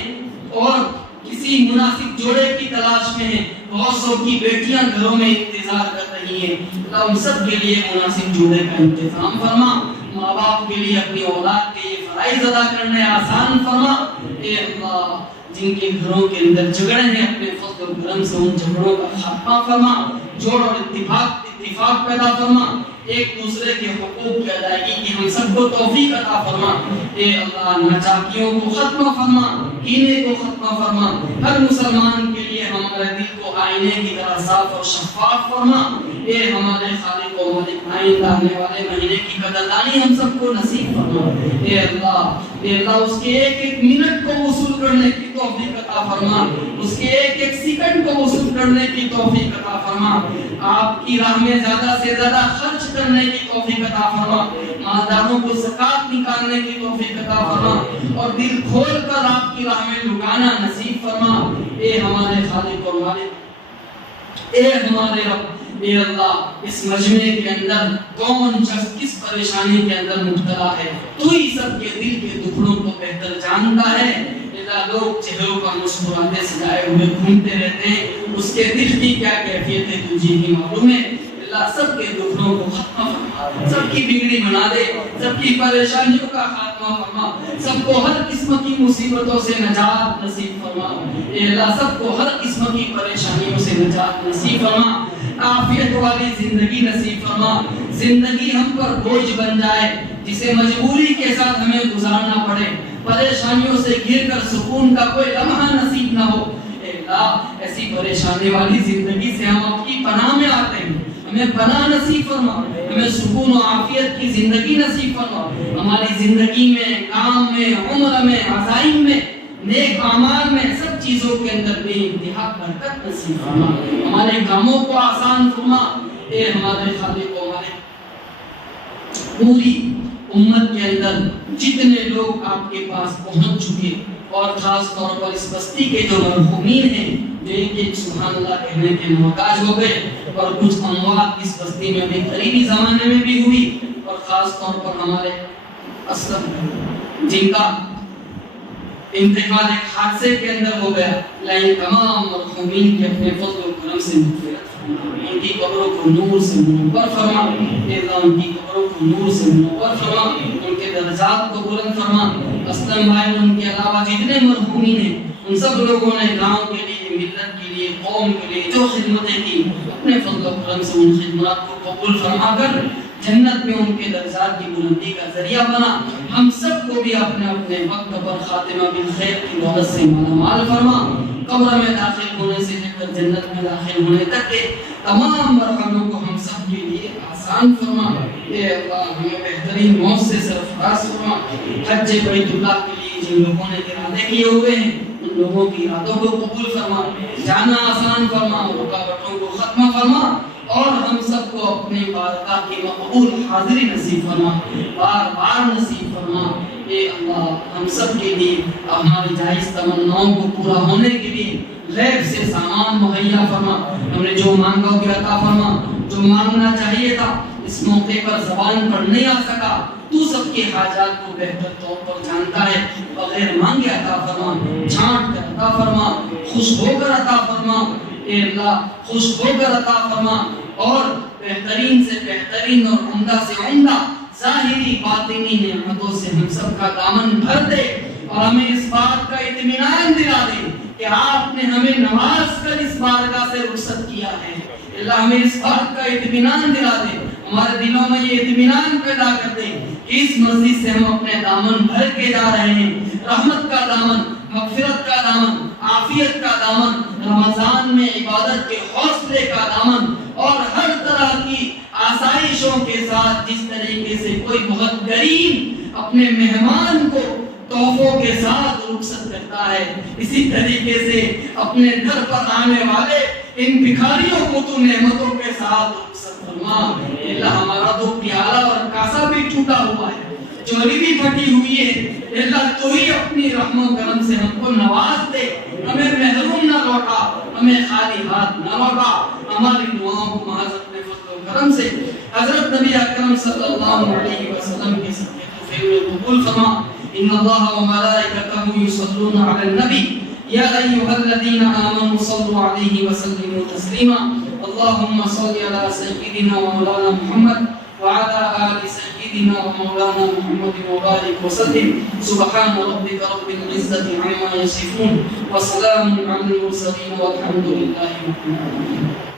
اور کسی مناسب جوڑے کی تلاش میں ہیں، بہت سو کی بیٹیاں گھروں میں انتظار کر رہی ہیں، اللہ ان سب کے لیے مناسب جوڑے کا انتظام فرما۔ ماں باپ کے لیے اپنی اولاد کے یہ فرائض ادا کرنے آسان فرما۔ اے اللہ جن کے گھروں کے اندر جھگڑے ہیں اپنے فضل و کرم سے ان جھگڑوں کا خاتمہ فرما، جوڑ اور اتفاق پیدا فرما، ایک دوسرے کے حقوق کی ادائیگی کی ہم سب کو توفیق عطا فرما۔ اے اللہ ناچاکیوں کو ختم فرما، کینے کو ختم فرما، ہر مسلمان کے لیے ہمارے دل کو آئینے کی طرح صاف اور شفاف فرما۔ اے ہمارے خالق و مالک آئندہ آنے والے مہینے کی قدردانی ہم سب کو نصیب فرما۔ اے اللہ اس کے ایک ایک منٹ کو وصول کرنے کی توفیق عطا فرما، اس کے ایک ایک سیکنڈ کو وصول کرنے کی توفیق عطا فرما، آپ کی راہ میں زیادہ سے زیادہ خرچ کرنے کی توفیق عطا فرما، مالداروں کو زکات نکالنے کی توفیق عطا فرما، اور دل کھول کر آپ کی راہ میں لٹانا نصیب فرما۔ اے ہمارے خالق اور مالک، اے ہمارے رب، اے اللہ اس مجمع کے اندر کون شخص کس پریشانی کے اندر مبتلا ہے تو ہی سب کے دل کے دکھڑوں کو بہتر جانتا ہے۔ اللہ لوگ چہروں پر مسکراتے سجائے ہوئے گھومتے رہتے ہیں، اس کے دل کی کیا کیفیت ہے تجھے ہی معلوم ہے۔ اللہ سب کے دکھڑوں کو ختم فرما، سب کی بگڑی بنا دے، سب کی پریشانیوں کا خاتمہ فرما، سب کو ہر قسم کی مصیبتوں سے نجات نصیب فرما۔ اے اللہ سب کو ہر قسم کی پریشانیوں سے نجات نصیب فرما، عافیت والی زندگی نصیب فرما، زندگی ہم پر بوجھ بن جائے جسے مجبوری کے ساتھ ہمیں گزارنا پڑے، پریشانیوں سے گر کر سکون کا کوئی لمحہ نصیب نہ ہو۔ اے اللہ ایسی پریشانی والی زندگی سے ہم آپ کی پناہ میں آتے ہیں، ہمیں پناہ نصیب فرما، ہمیں سکون و عافیت کی زندگی نصیب فرما، ہماری زندگی میں، کام میں، عمر میں، عزائم میں، نیک اعمال میں، سب چیزوں کے اندر بے انتہا برکت نصیب فرما، ہمارے کاموں کو آسان فرما۔ اے ہمارے خالق و مالک، پوری امت کے اندر جتنے لوگ آپ کے پاس پہنچ چکے اور خاص طور پر اس بستی کے جو مرحومین ہیں جو ایک سبحان اللہ کہنے کے محتاج ہو گئے، اور کچھ اموات اس بستی میں بھی قریبی زمانے میں بھی ہوئی، اور خاص طور پر ہمارے اسلم جن کا انتقال ایک حادثے کے اندر ہو گیا، لیکن تمام مرحومین کے اپنے فضل و کرم سے مغفرت فرما، ان کی قبروں کو نور سے منور فرما، اے اللہ ان کی قبروں کو نور سے منور فرما، ان کے درجات کو بلند فرما۔ اسلم بھائی ان کے علاوہ جتنے مرحومین ہیں ان سب لوگوں نے گاؤں کے لیے، ملت کے لیے، قوم کے لیے جو خدمتیں کی، اپنے فضل و کرم سے ان خدمات کو قبول فرما کر جنت میں ان کے درجات کی بلندی کا ذریعہ بنا۔ ہم سب کو بھی اپنے اپنے وقت پر خاتمہ بالخیر کی دولت سے مالا مال فرما، قبر میں داخل ہونے سے لے کر جنت میں داخل ہونے تک کے تمام مرحلوں کو ہم سب کے لیے آسان فرما۔ اے اللہ ہمیں بہترین موت سے سرفراز فرما، حج بیت اللہ کے لیے کہ جن لوگوں نے ارادے کیے ہوئے ہیں ان لوگوں کی ارادوں کو قبول فرما، جانا آسان فرما، رکاوٹوں کو ختم فرما، اور ہم سب کو اپنے بارگاہ کی مقبول حاضری نصیب فرما، بار بار نصیب فرما۔ اے اللہ ہم سب کے لیے ہماری جائز تمناؤں کو پورا ہونے کے لیے غیب سے سامان مہیا فرما، ہم نے جو مانگا وہ عطا فرما، جو مانگنا چاہیے تھا اس موقع پر زبان پر نہیں آ سکا، تو سب کے حاجات کو بہتر طور پر جانتا ہے، بغیر مانگے عطا فرما، چھانٹ کر عطا فرما، خوش ہو کر عطا فرما۔ اے اللہ خوش ہو کر عطا فرما، اور بہترین سے بہترین اور عمدہ سے عمدہ ظاہری باطنی نعمتوں سے ہم سب کا دامن بھر دے، اور ہمیں اس بات کا اطمینان دلا دے کہ آپ نے ہمیں نواز کر اس بارگاہ سے رخصت کیا ہے۔ اللہ ہمیں اس بات کا اطمینان دلا دے، ہمارے دلوں میں یہ اطمینان پیدا کر دے کہ اس مسجد سے ہم اپنے دامن بھر کے جا رہے ہیں، رحمت کا دامن، مغفرت کا دامن، عافیت کا دامن، رمضان میں عبادت کے حوصلے کا دامن، اور ہر طرح کی آسائشوں کے ساتھ، جس طریقے سے کوئی بہت غریب اپنے مہمان کو تحفوں کے ساتھ رخصت کرتا ہے، اسی طریقے سے اپنے گھر پر آنے والے ان بھکاریوں کو تو نعمتوں کے ساتھ رخصت فرما۔ اللہ ہمارا تو پیالہ اور کاسا بھی ٹوٹا ہوا ہے، جولی بھی پھٹی ہوئی ہے، اللہ تو ہی اپنی رحم و کرم سے ہم کو نواز دے، ہمیں محروم نہ لوٹا، ہمیں خالی ہاتھ نہ لوٹا، ہماری دعاؤں کو محض اپنے فضل و کرم سے حضرت نبی اکرم صلی اللہ علیہ وسلم کے صدقے توفیق میں قبول فرما۔ ان اللہ و ملائکتہ یصلون علی النبی یا ایھا الذین آمنوا صلوا علیہ وسلموا تسلیما۔ اللهم صل علی سیدنا و مولانا محمد وعلى آل سيدنا ومولانا محمد وبارك وسلم۔ سبحان ربك رب العزة عما يصفون وسلام على المرسلين والحمد لله رب العالمين۔